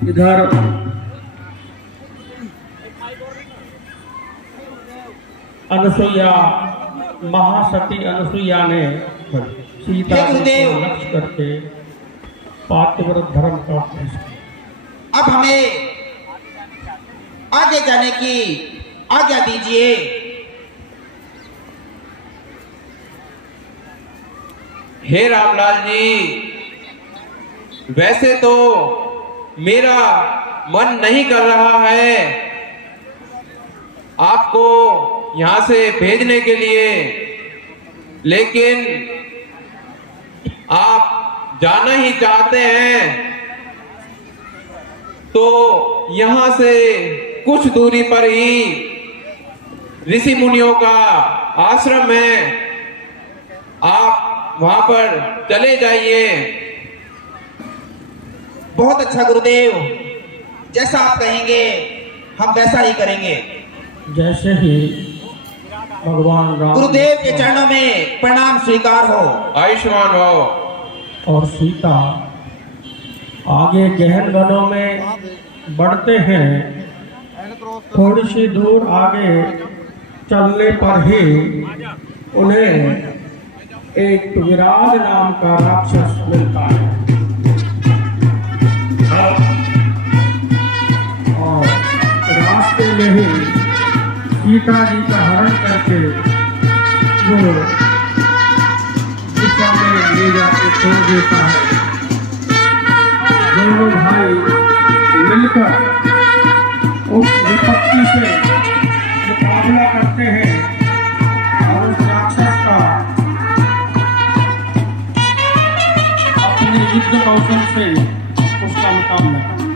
इधर अनुसुईया, महासती अनुसुईया ने सीता जी को लक्ष्य करके पातिव्रत धर्म का उपदेश किया। अब हमें आगे जाने की आज्ञा दीजिए। हे रामलाल जी, वैसे तो मेरा मन नहीं कर रहा है आपको यहां से भेजने के लिए, लेकिन आप जाना ही चाहते हैं तो यहां से कुछ दूरी पर ही ऋषि मुनियों का आश्रम है, आप वहां पर चले जाइए। बहुत अच्छा गुरुदेव, जैसा आप कहेंगे हम वैसा ही करेंगे। जैसे ही भगवान राम गुरुदेव के चरणों में प्रणाम स्वीकार हो। आयुष्मान भव। और सीता आगे गहन वनों में बढ़ते हैं। थोड़ी सी दूर आगे चलने पर ही उन्हें एक विराज नाम का राक्षस मिलता है और रास्ते में ही सीता जी का हरण करके वो दिशा में ले जाके छोड़ देता है। दोनों भाई मिलकर उस विपत्ति से मुकाबला करते हैं और उस राक्षस का अपने युद्ध कौशल से उसका मुकाबला करते हैं।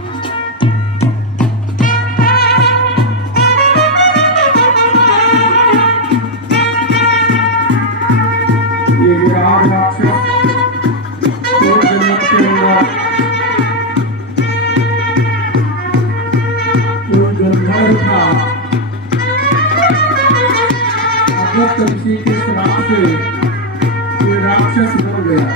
ये विराट राक्षस पूर्व जन्म के अंदर गंधर्व था। अगस्त ऋषि के श्राप से ये राक्षस बन गया।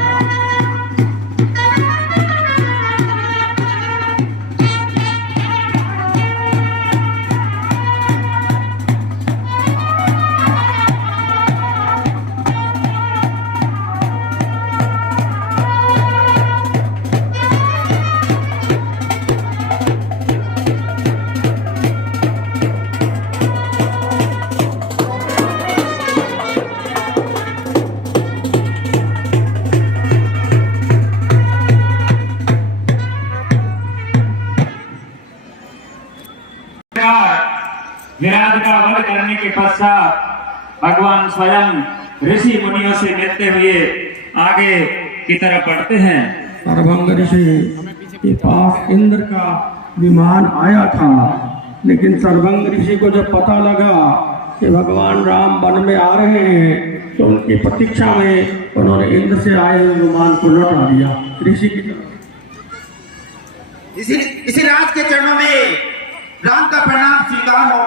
का वध करने के पश्चात भगवान स्वयं ऋषि मुनियों से मिलते हुए आगे की तरफ बढ़ते हैं। सर्वंग ऋषि के पास इंद्र का विमान आया था, लेकिन सर्वंग ऋषि को जब पता लगा कि भगवान राम वन में आ रहे हैं तो उनकी प्रतीक्षा में उन्होंने इंद्र से आए हुए विमान को लौटा दिया ऋषि की तरफ। इसी राज के चरणों में राम का प्रणाम स्वीकार हो।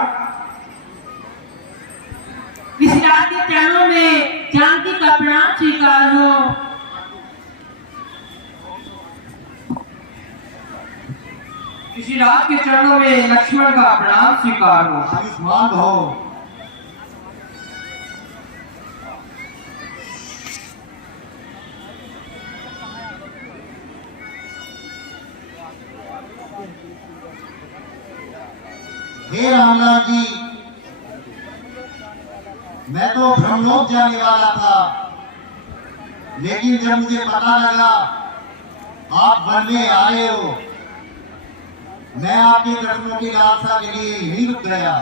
इस रात के चरणों में शांति का प्रणाम स्वीकार हो। इसी रात के चरणों में लक्ष्मण का प्रणाम स्वीकार हो। आयुष्मान भव। हे रामलाल जी, मैं तो ब्रह्मलोक जाने वाला था, लेकिन जब मुझे पता लगा आप वन में आए हो, मैं आपके दर्शनों की लालसा के लिए ही रुक गया।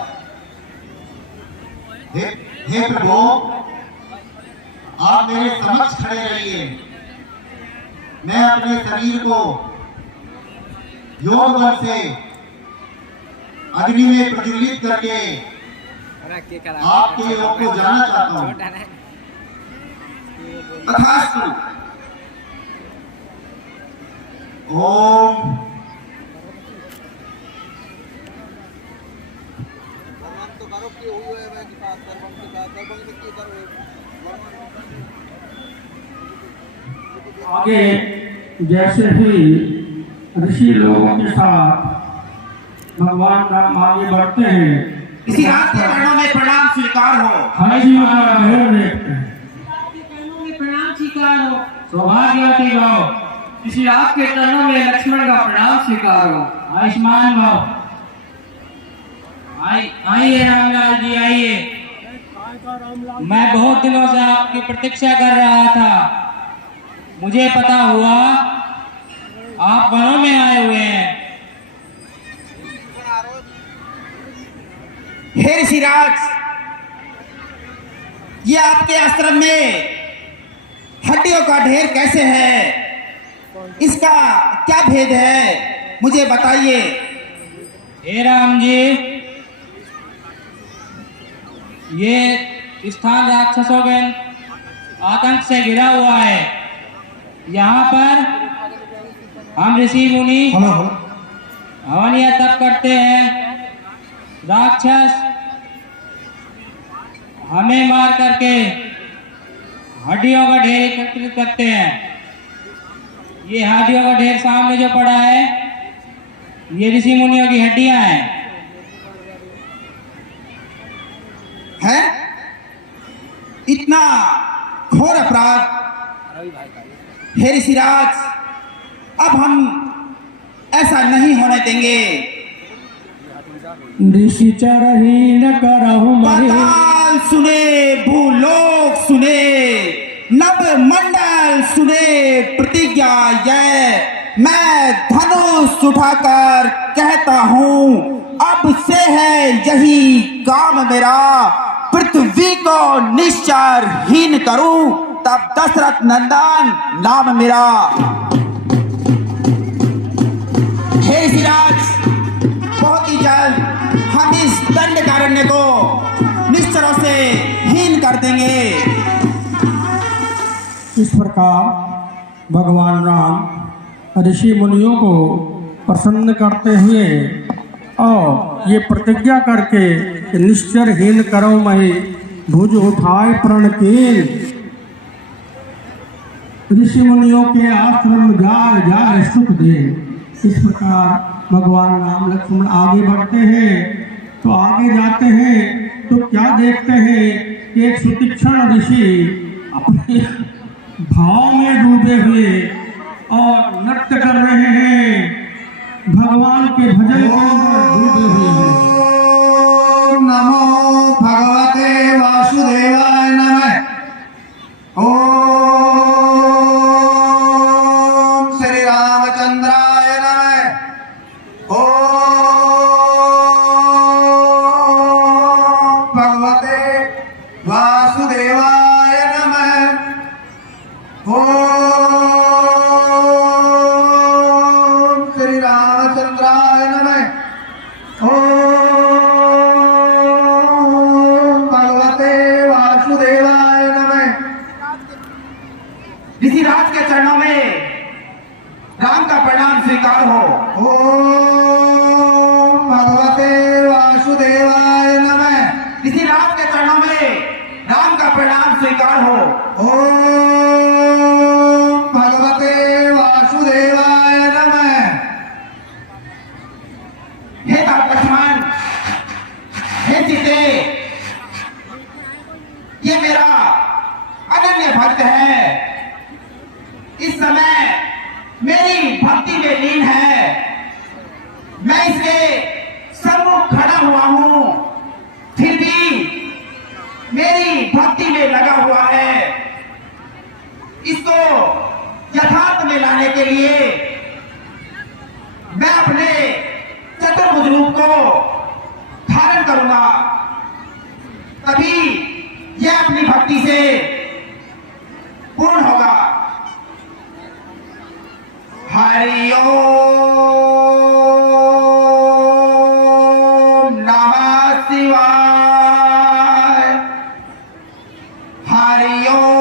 हे प्रभु, आप मेरे समक्ष खड़े रहिए। मैं अपने शरीर को योग बल से अग्नि में प्रज्वलित करके आपके योग को जानना चाहता हूँ। तथास्तु। ओम आगे जैसे ही ऋषि लोगों के साथ भगवान राम आगे बढ़ते हैं, इसी रात के चरणों में प्रणाम स्वीकार हो। हरियों का ढेर देखते हैं। के चरणों में प्रणाम स्वीकार हो। सौभाग्यवती भव। इसी रात के चरणों में लक्ष्मण का प्रणाम स्वीकार हो। आयुष्मान भव। आइए रामलाल जी, आइए। मैं बहुत दिनों से आपकी प्रतीक्षा कर रहा था। मुझे पता हुआ आप वनों में आए हुए हैं। हे ऋषिराज, ये आपके आश्रम में हड्डियों का ढेर कैसे है? इसका क्या भेद है, मुझे बताइए। हे राम जी, ये स्थान राक्षसों के आतंक से घिरा हुआ है। यहाँ पर हम ऋषि मुनि हवन या तप करते हैं। राक्षस हमें मार करके हड्डियों का ढेर एकत्रित करते हैं। ये हड्डियों का ढेर सामने जो पड़ा है, ये ऋषि मुनियों की हड्डियां हैं। है इतना घोर अपराध? हे ऋषिराज, अब हम ऐसा नहीं होने देंगे। ऋषि चरहीन करहु महि। पाताल सुने, भूलोक सुने, नभ मंडल सुने प्रतिज्ञा यह। मैं धनुष उठाकर कहता हूँ, अब से है यही काम मेरा। पृथ्वी को निश्चर हीन करूं, तब दशरथ नंदन नाम मेरा। हे ऋषिराज, बहुत ही जल्द हम इस दंडकारण्य को निश्चरों से हीन कर देंगे। इस प्रकार भगवान राम ऋषि मुनियों को प्रसन्न करते हुए और ये प्रतिज्ञा करके निश्चरहीन करो महि भुज उठाए प्रण कीन। ऋषि मुनियों के आश्रम जाए जाए सुख दे। इस प्रकार भगवान राम लक्ष्मण आगे बढ़ते हैं। तो आगे जाते हैं तो क्या देखते हैं कि एक सुतीक्षण ऋषि अपने भाव में डूबे हुए और नृत्य कर रहे हैं, भगवान के भजन के अंदर डूबे हुए हैं। ओम नमो भगवते वासुदेवाय नमः। ओम श्री रामचंद्राय नमः। ओम के चरणों में राम का प्रणाम स्वीकार हो। ओम भगवते वासुदेवाय नमः। किसी राम के चरणों में राम का प्रणाम स्वीकार हो। ओम भगवते वासुदेवाय नमः। हे लक्ष्मण, हे सीते, ये मेरा अनन्य भक्त है, इस समय मेरी भक्ति में लीन है, मैं इसके सम्मुख खड़ा हुआ हूं, फिर भी मेरी भक्ति में लगा हुआ है। इसको यथार्थ में लाने के लिए मैं अपने चतुर्भुज रूप को धारण करूंगा, तभी यह अपनी भक्ति से पूर्ण होगा। हरि ओम नमः शिवाय। हरि ओम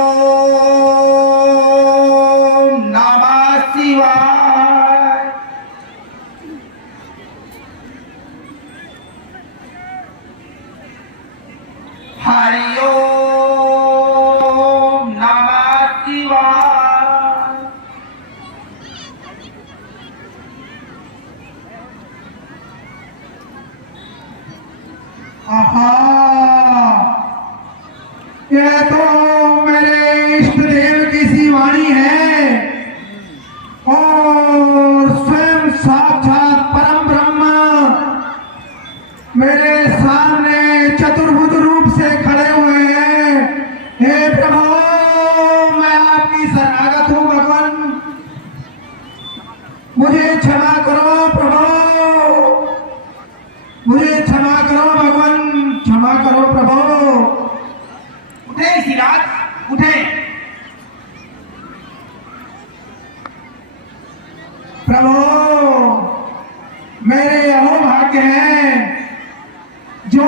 नमः शिवाय। हरि ओम नमः शिवाय। आहा, यह तो मेरे इष्ट देव की सी वाणी है और स्वयं साक्षात परम ब्रह्म मेरे सामने चतुर्भुज रूप से खड़े हुए हैं। हे प्रभु, मैं आपकी शरणागत हूँ भगवान, मुझे क्षमा करो प्रभु, मुझे क्षमा करो भगवान, क्षमा करो प्रभु। उठे सिराज, उठे। प्रभु, मेरे अहोभाग्य हैं जो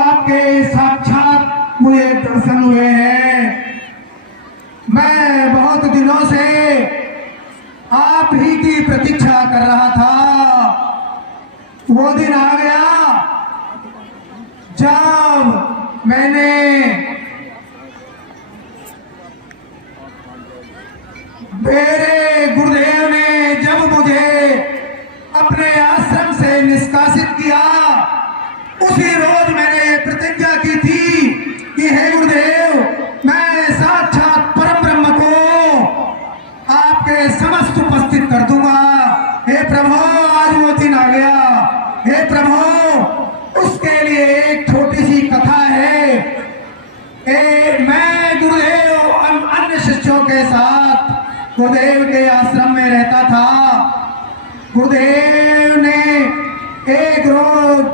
आपके साक्षात मुझे दर्शन हुए हैं। मैं बहुत दिनों से आप ही की प्रतीक्षा कर रहा था। वो दिन आ गया जब मैंने मेरे गुरुदेव ने जब मुझे अपने आश्रम से निष्कासित किया, उसी रोज मैंने प्रतिज्ञा की थी कि हे गुरुदेव, मैं साक्षात परम ब्रह्म को आपके समस्त उपस्थित कर दूंगा। हे प्रभु, आज वो दिन आ गया। हे प्रभु, उसके लिए एक छोटी सी कथा है। मैं गुरुदेव अन्य शिष्यों के साथ गुरुदेव के आश्रम में रहता था। गुरुदेव ने एक रोज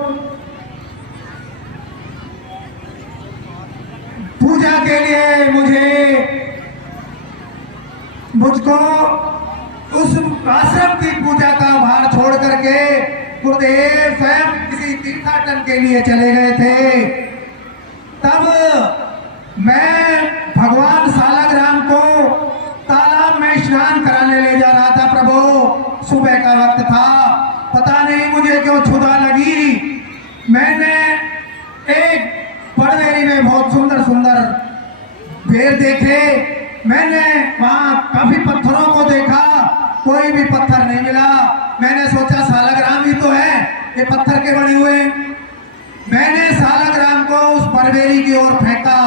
पूजा के लिए मुझको उस आश्रम की पूजा का भार छोड़ करके गुरुदेव स्वयं किसी तीर्थाटन के लिए चले गए थे। तब मैं भगवान सालग्राम को तालाब में स्नान कराने ले जा रहा था। प्रभु, सुबह का वक्त था, पता नहीं मुझे क्यों क्षुधा लगी। मैंने एक पड़वेरी में बहुत सुंदर सुंदर पेड़ देखे। मैंने वहां काफी पत्थरों को देखा, कोई भी पत्थर नहीं मिला। मैंने सोचा सालग्राम ही तो है, ये पत्थर के बने हुए। मैंने सालग्राम को उस पड़वेरी की ओर फेंका।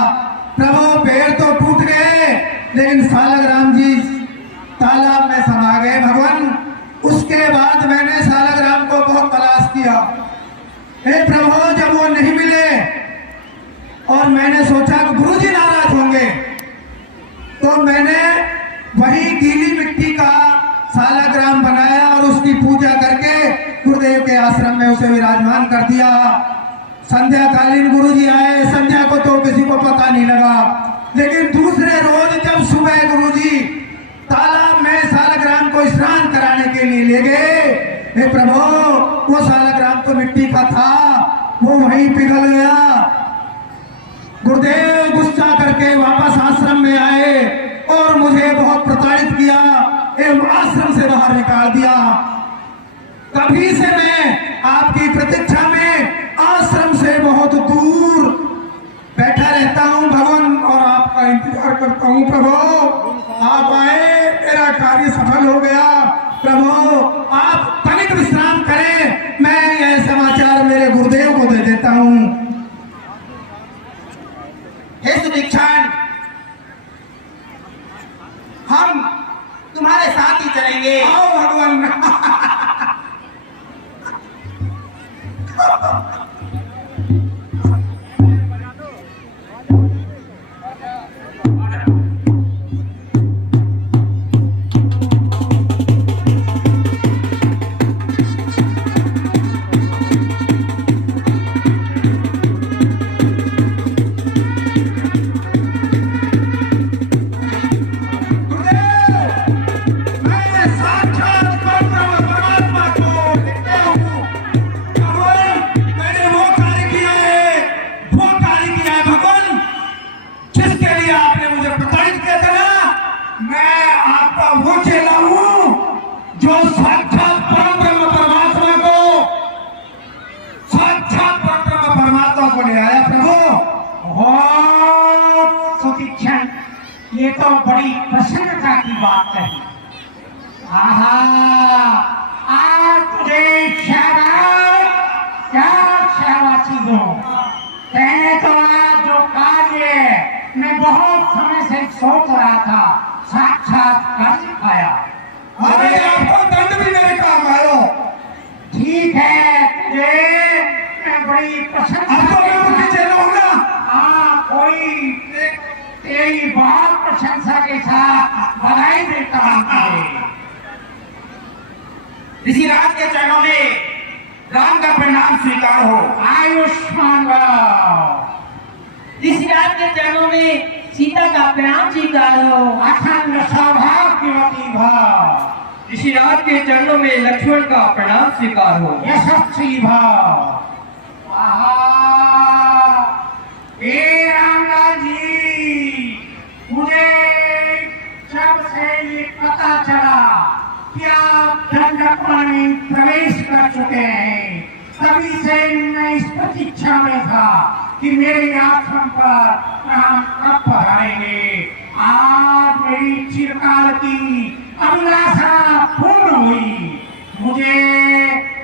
प्रभु, पेड़ तो टूट गए, लेकिन सालग्राम जी तालाब में समा गए भगवान। उसके बाद मैंने सालग्राम को बहुत तलाश किया। हे प्रभु, जब वो नहीं मिले और मैंने सोचा कि गुरुजी नाराज होंगे, तो मैंने वही गीली मिट्टी का सालग्राम बनाया और उसकी पूजा करके गुरुदेव के आश्रम में उसे विराजमान कर दिया। संध्या कालीन गुरुजी आए। संध्या को तो किसी को पता नहीं लगा, लेकिन दूसरे रोज जब सुबह गुरुजी तालाब में सालग्राम को स्नान कराने के लिए ले गए, हे प्रभु, वो सालग्राम तो मिट्टी का था, वो वहीं पिघल गया। गुरुदेव गुस्सा करके वापस आश्रम में आए और मुझे बहुत प्रताड़ित किया। बिगाड़ दिया। तभी से मैं आपकी प्रतीक्षा में आश्रम से बहुत दूर बैठा रहता हूँ भगवान, और आपका इंतजार करता हूँ। प्रभु आप आए, मेरा कार्य सफल हो गया। प्रभु आप तनिक विश्राम करें, मैं यह समाचार मेरे गुरुदेव को दे देता हूँ। हे सुदीक्षण, हम तुम्हारे साथ ही चलेंगे। आओ भगवान। ये तो बड़ी प्रसन्नता की बात है। आहा, आज तुझे शाबाश, क्या शाबाशी दूं। मैंने तो आज जो कार्य मैं बहुत समय से सोच रहा था, साक्षात कर दिखाया। अरे आपको दंड भी मेरे काम आयो। ठीक है, तुझे मैं बड़ी प्रसन्नता कोई तेरी बहुत प्रशंसा के साथ बधाई देता हूँ। ऋषिराज के चरणों में राम का प्रणाम स्वीकार हो। आयुष्मान भव। ऋषिराज के चरणों में सीता का प्रणाम स्वीकार हो। अखंड सौभाग्यवती भव। ऋषिराज के चरणों में लक्ष्मण का प्रणाम स्वीकार हो। यशस्वी भव। हे रामलाल जी, मुझे जब से ये पता चला कि आप दंडकपुर में प्रवेश कर चुके हैं, तभी से मैं इस प्रतीक्षा में था कि मेरे आश्रम पर आप कब पधारेंगे। आज मेरी चिरकाल की अभिलाषा पूर्ण हुई। मुझे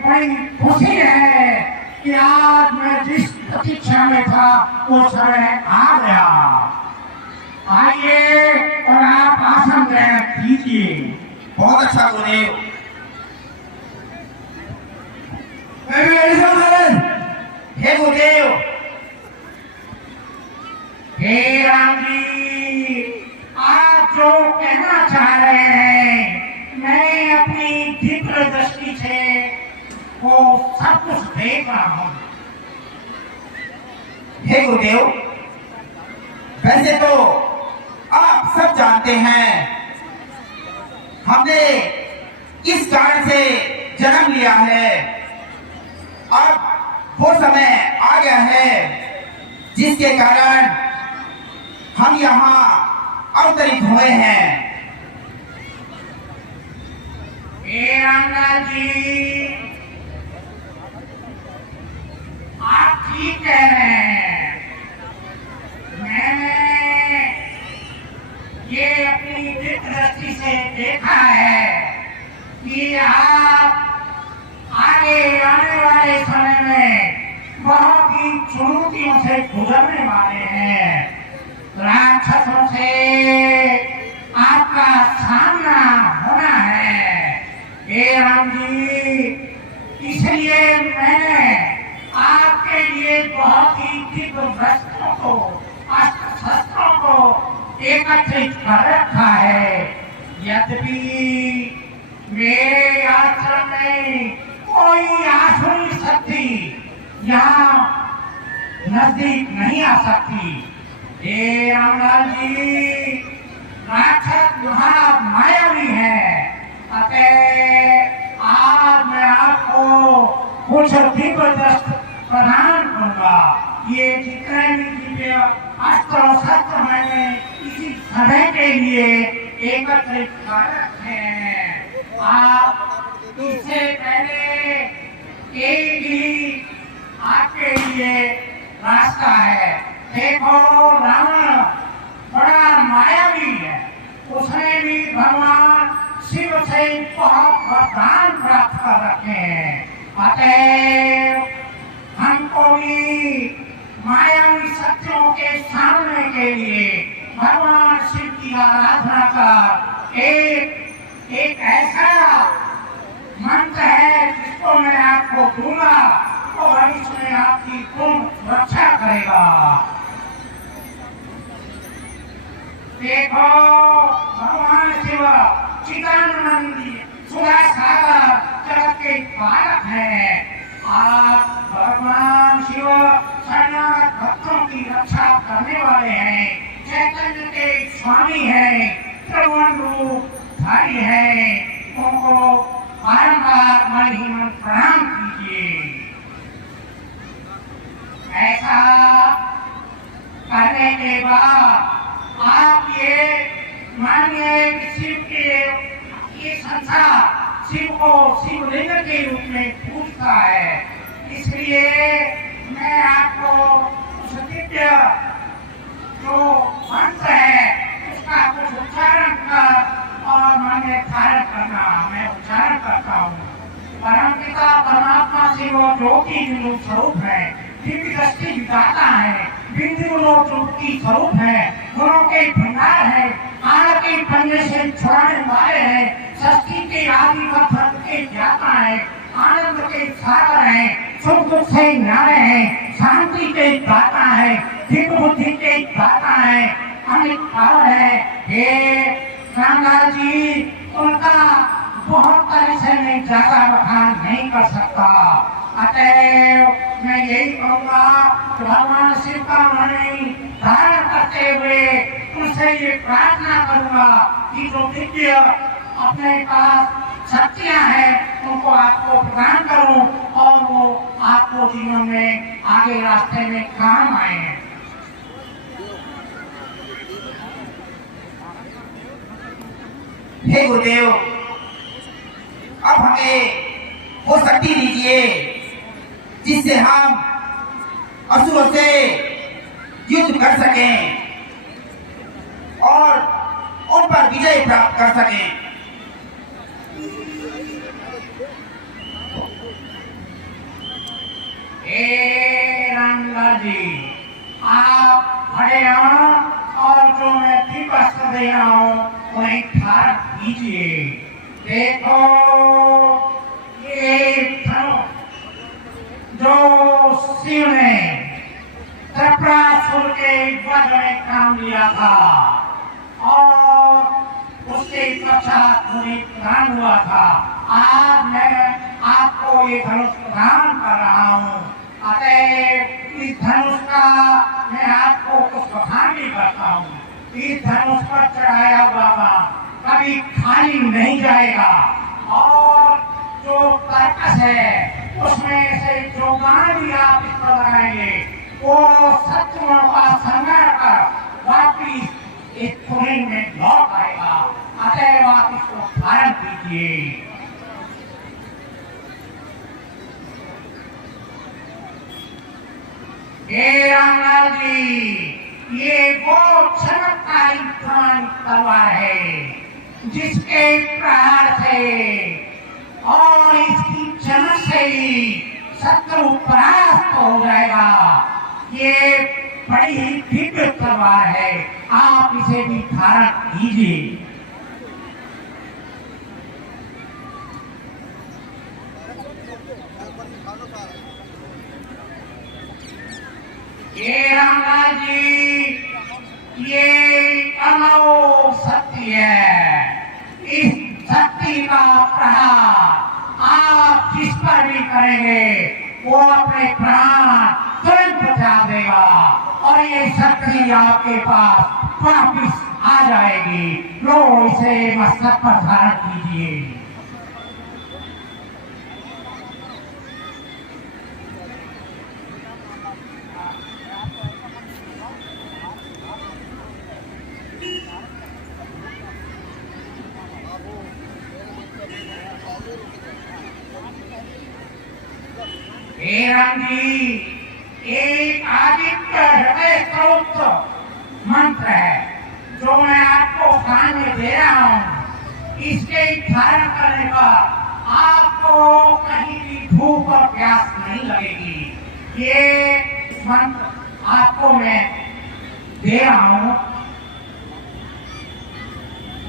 बड़ी खुशी है कि आज मैं जिस प्रतीक्षा में था वो समय आ गया। आइए और आप आसन ग्रहण कीजिए। बहुत अच्छा गुरुदेव। हे गुरुदेव। हे राम जी, आप जो कहना चाह रहे हैं, मैं अपनी दिव्य दृष्टि से वो सब कुछ देख रहा हूँ। हे गुरुदेव, वैसे तो आप सब जानते हैं हमने किस कारण से जन्म लिया है। अब वो समय आ गया है जिसके कारण हम यहाँ अवतरित हुए हैं। हे रामलाल जी, आप ठीक कह रहे हैं। मैंने ये अपनी दृष्टि से देखा है कि आप आगे आने वाले समय में बहुत ही चुनौतियों से गुजरने वाले हैं। राक्षसों से आपका सामना होना है। हे राम जी, इसलिए मैंने आपके लिए बहुत ही दिव्य वस्त्रों को, अस्त्र शस्त्रों को एकत्रित कर रखा है। यद्यपि मेरे आश्रम में कोई आसुरी शक्ति यहाँ नजदीक नहीं आ सकती। हे रामलाल जी, राक्षस महामायावी है। अतः आज मैं आपको कुछ दिव्य दृष्टि प्रदान करूंगा। ये जितने भी दिव्य अस्त्र शस्त्र मैंने इसी समय के लिए एकत्रित नियंत्रित कर रखे हैं। आप इससे पहले एक ही आपके लिए रास्ता है। देखो, रावण बड़ा मायावी है, उसने भी भगवान शिव से बहुत वरदान प्राप्त कर रखे हैं। अतएव हमको भी मायावी शक्तियों के सामने के लिए भगवान शिव की आराधना का एक ऐसा मंत्र है जिसको मैं आपको दूंगा, तो भविष्य में आपकी पूर्ण रक्षा करेगा। देखो, भगवान शिव चिदानंदी सुधा सागर जगत के पालक हैं। आप भगवान शिव शरणागत भक्तों की रक्षा करने वाले हैं, चैतन्य के स्वामी हैं, त्रिभुवन रूप धारी हैं। उनको बारंबार मन ही मन प्रणाम कीजिए। ऐसा करने के बाद आप ये मानिए कि शिव के ये संसार शिव को शिवलिंग के रूप में पूजता है। इसलिए मैं आपको उस दिव्य जो मंत्र है उसका कुछ उच्चारण कर और मन में धारण करना मैं उच्चारण करता हूँ। परमपिता परमात्मा शिव ज्योति बिंदु स्वरूप है, दिव्य दृष्टि विधाता है, बिंदु ज्योति स्वरूप है, गुणों के भंडार है, आनंद के पंजे से छुड़ाने वाले हैं, सृष्टि के आदि मध्य के ज्ञाता है, आनंद के सागर है, सुख दुख से न्यारे है, शांति के दाता है, दिव्य बुद्धि के दाता है, अनेक पावर है। हे रामलाल जी, उनका बहुत तरह से मैं ज्यादा बखान नहीं कर सकता। अतएव मैं यही कहूँगा कि भगवान शिव का मणि धारण करते हुए उनसे ये प्रार्थना करूँगा कि जो दिव्य अपने पास शक्तियाँ हैं उनको आपको प्रदान करूँ और वो आपको जीवन में आगे रास्ते में काम आए। हे गुरुदेव, अब हमें वो शक्ति दीजिए जिससे हम असुरों से युद्ध कर सकें और उन पर विजय प्राप्त कर सकें। हे रामलाल जी, आप खड़े हो और जो मैं दीपक दे रहा हूँ उन्हें धारण कीजिए। देखो, ये धनुष जो शिव ने त्रिपुरासुर के वध में काम लिया था और उसके पश्चात उन्हें प्रदान हुआ था, आज मैं आपको ये धनुष प्रदान कर रहा हूँ। अतः इस धनुष का मैं आपको कुछ बखान भी करता हूँ। इस धनुष पर चढ़ाया बाबा कभी खाली नहीं जाएगा और जो कर्कश है उसमें से जो गाना भी आप इस पर लगाएंगे वो शत्रुओं का संग्रह कर वापिस इस तुरंत में लौट आएगा। अतः आप इसको धारण कीजिए। हे रामलाल जी, ये वो चमत्कारी तलवार है जिसके प्रहार से और इसकी चमक से ही शत्रु परास्त हो जाएगा। ये बड़ी ही दिव्य तलवार है, आप इसे भी धारण कीजिए। ये रामलाल जी, ये अमोघ शक्ति है। इस शक्ति का प्रहार आप जिस पर भी करेंगे वो अपने प्राण तुरंत बचा देगा और ये शक्ति आपके पास वापिस आ जाएगी। लो, इसे मस्तक पर धारण कीजिए। हे राम जी, एक आदित्य हृदय स्तोत्र मंत्र है जो मैं आपको कान में दे रहा हूँ। इसके धारण करने पर आपको कहीं भी भूख और प्यास नहीं लगेगी। ये मंत्र आपको मैं दे रहा हूँ,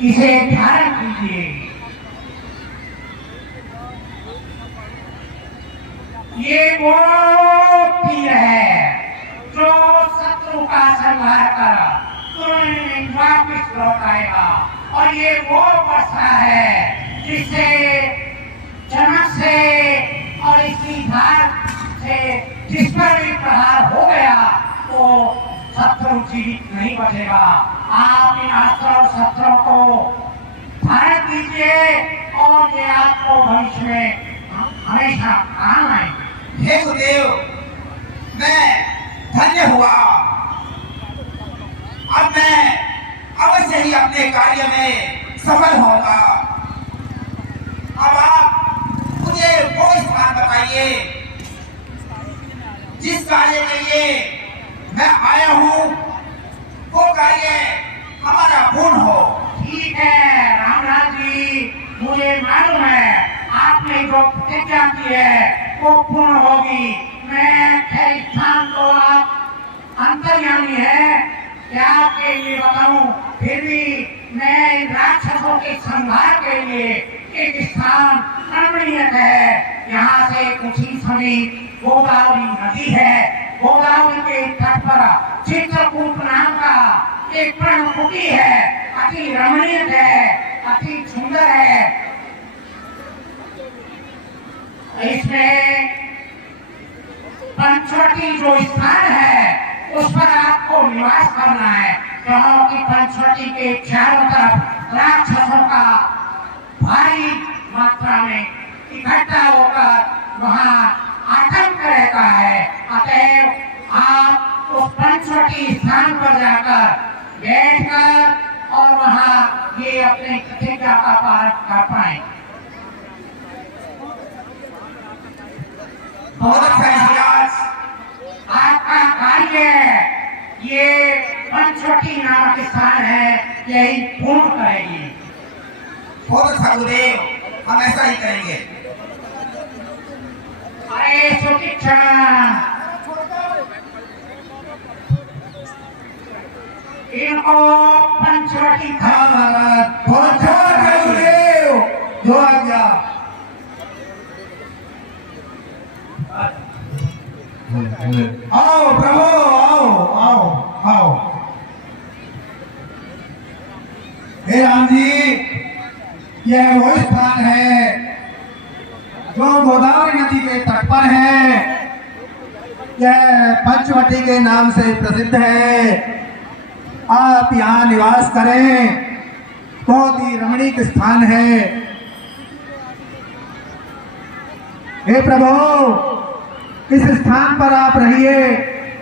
इसे धारण कीजिए। ये वो तीर है जो शत्रु का संहार कर तुरंत वापिस लौट आएगा, और ये वो वर्षा है जिससे चमक से और इसी धार से जिस पर भी प्रहार हो गया तो शत्रु जीवित नहीं बचेगा। आप इन अस्त्र और शस्त्रों को धारण कीजिए और ये आपको भविष्य में हमेशा काम आएंगे। हे गुरुदेव, मैं धन्य हुआ। अब मैं अवश्य ही अपने कार्य में सफल होऊंगा। अब आप मुझे वो स्थान बताइए जिस कार्य के लिए मैं आया हूँ, वो कार्य हमारा पूर्ण हो। ठीक है रामनाथ जी, मुझे मालूम है आपने जो प्रतिज्ञा की है वो पूर्ण होगी। मैं खैर स्थान तो आप अंतर्यामी है, क्या आपके लिए बताऊं, फिर भी मैं इन राक्षसों के संहार के लिए एक स्थान रमणीय है। यहाँ से कुछ ही समीप गोदावरी नदी है। गोदावरी के तट पर चित्रकूट नाम का एक पर्णकुटी है, अति रमणीय है, अति सुंदर है। इसमें पंचवटी जो स्थान है उस पर आपको निवास करना है, क्योंकि पंचवटी के चारों तरफ राक्षसों का भारी मात्रा में इकट्ठा होकर वहाँ आतंक रहता है। अतएव आप उस पंचवटी स्थान पर जाकर बैठकर और वहाँ ये अपने प्रतिज्ञा का पालन कर पाए। बहुत अच्छा महाराज, आपका कार्य ये पंचवटी नामक स्थान है, यही पूर्ण करेगी। बहुत अच्छा गुरुदेव, हम ऐसा ही करेंगे। अरे सुतीक्षा, इनको पंचवटी बहुत गुरुदेव, जो आज्ञा। आओ प्रभु, आओ आओ आओ। हे राम जी, यह वो स्थान है जो गोदावरी नदी के तट पर है। यह पंचवटी के नाम से प्रसिद्ध है। आप यहाँ निवास करें, बहुत ही रमणीक स्थान है। हे प्रभु, इस स्थान पर आप रहिए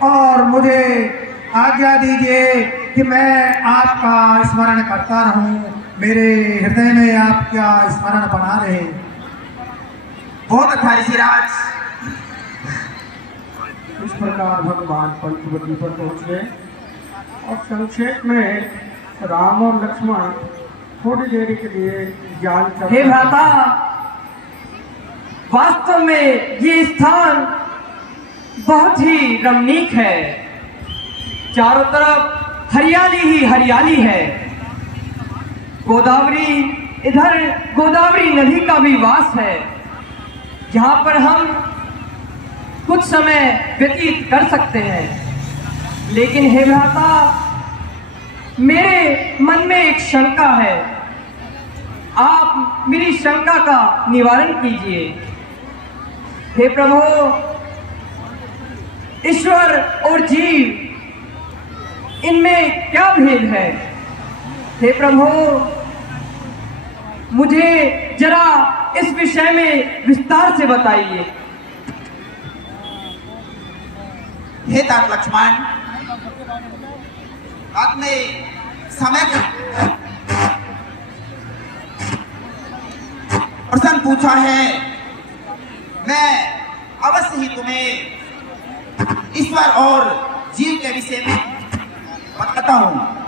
और मुझे आज्ञा दीजिए कि मैं आपका स्मरण करता रहूं, मेरे हृदय में आपका स्मरण बना रहे। बहुत अच्छा ऋषिराज। इस प्रकार भगवान पंचवटी पर पहुंचे और संक्षेप में राम और लक्ष्मण थोड़ी देर के लिए जान चल। हे भ्राता, वास्तव में ये स्थान बहुत ही रमणीक है। चारों तरफ हरियाली ही हरियाली है। गोदावरी, इधर गोदावरी नदी का भी वास है, जहाँ पर हम कुछ समय व्यतीत कर सकते हैं। लेकिन हे भ्राता, मेरे मन में एक शंका है, आप मेरी शंका का निवारण कीजिए। हे प्रभु, ईश्वर और जीव, इनमें क्या भेद है? हे प्रभु, मुझे जरा इस विषय में विस्तार से बताइए। हे तात लक्ष्मण, आपने समय का प्रश्न पूछा है। मैं अवश्य ही तुम्हें ईश्वर और जीव के विषय में बताता हूं।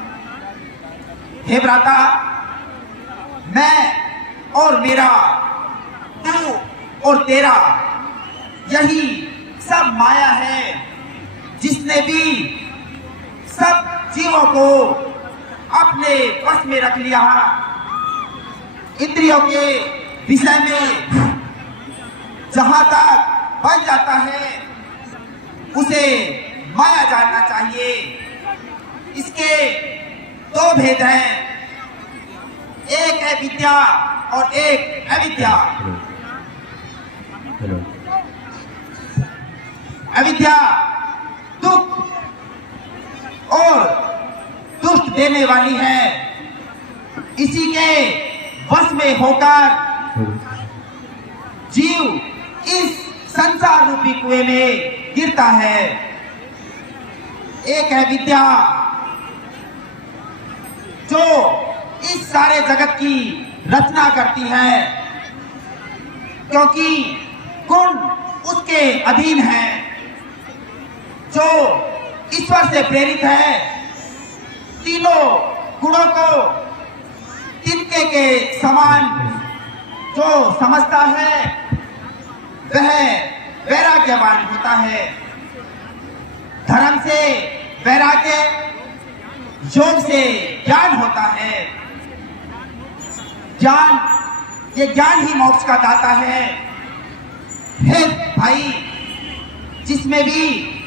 हे भ्राता, मैं और मेरा, तू और तेरा, यही सब माया है जिसने भी सब जीवों को अपने वश में रख लिया। इंद्रियों के विषय में जहां तक बन जाता है उसे माया जानना चाहिए। इसके दो भेद हैं, एक है विद्या और एक अविद्या। अविद्या दुख और दुष्ट देने वाली है। इसी के वश में होकर जीव इस संसार रूपी कुएं में गिरता है। एक है विद्या जो इस सारे जगत की रचना करती है, क्योंकि गुण उसके अधीन है। जो ईश्वर से प्रेरित है, तीनों गुणों को तिनके के समान जो समझता है वह वैराग्यवान होता है। धर्म से वैराग्य, योग से ज्ञान होता है। ज्ञान, ये ज्ञान ही मोक्ष का दाता है। हे भाई, जिसमें भी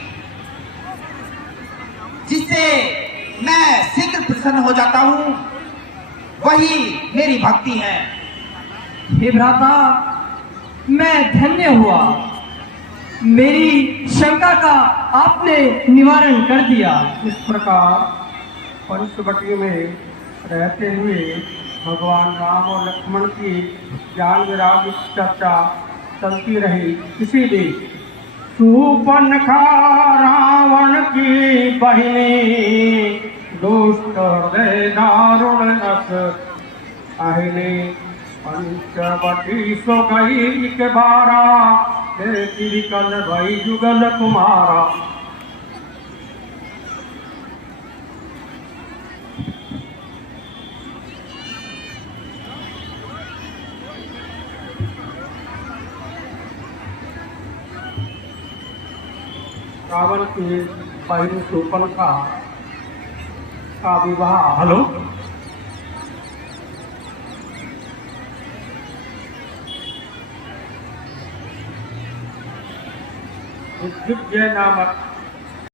जिससे मैं शीघ्र प्रसन्न हो जाता हूं वही मेरी भक्ति है। हे भ्राता, मैं धन्य हुआ। मेरी शंका का आपने निवारण कर दिया। इस प्रकार पंचवटी में रहते हुए भगवान राम और लक्ष्मण की ज्ञान वैराग्य की चर्चा चलती रही। इसी बीच शूर्पणखा रावण की बहिनी, दुष्ट हृदय दारुण नख अहिनी, पंचवटी सो गई के बारा, कल भई जुगल कुमारा। रावण की बहिनी शूर्पणखा का विवाह दिग्विजय नामक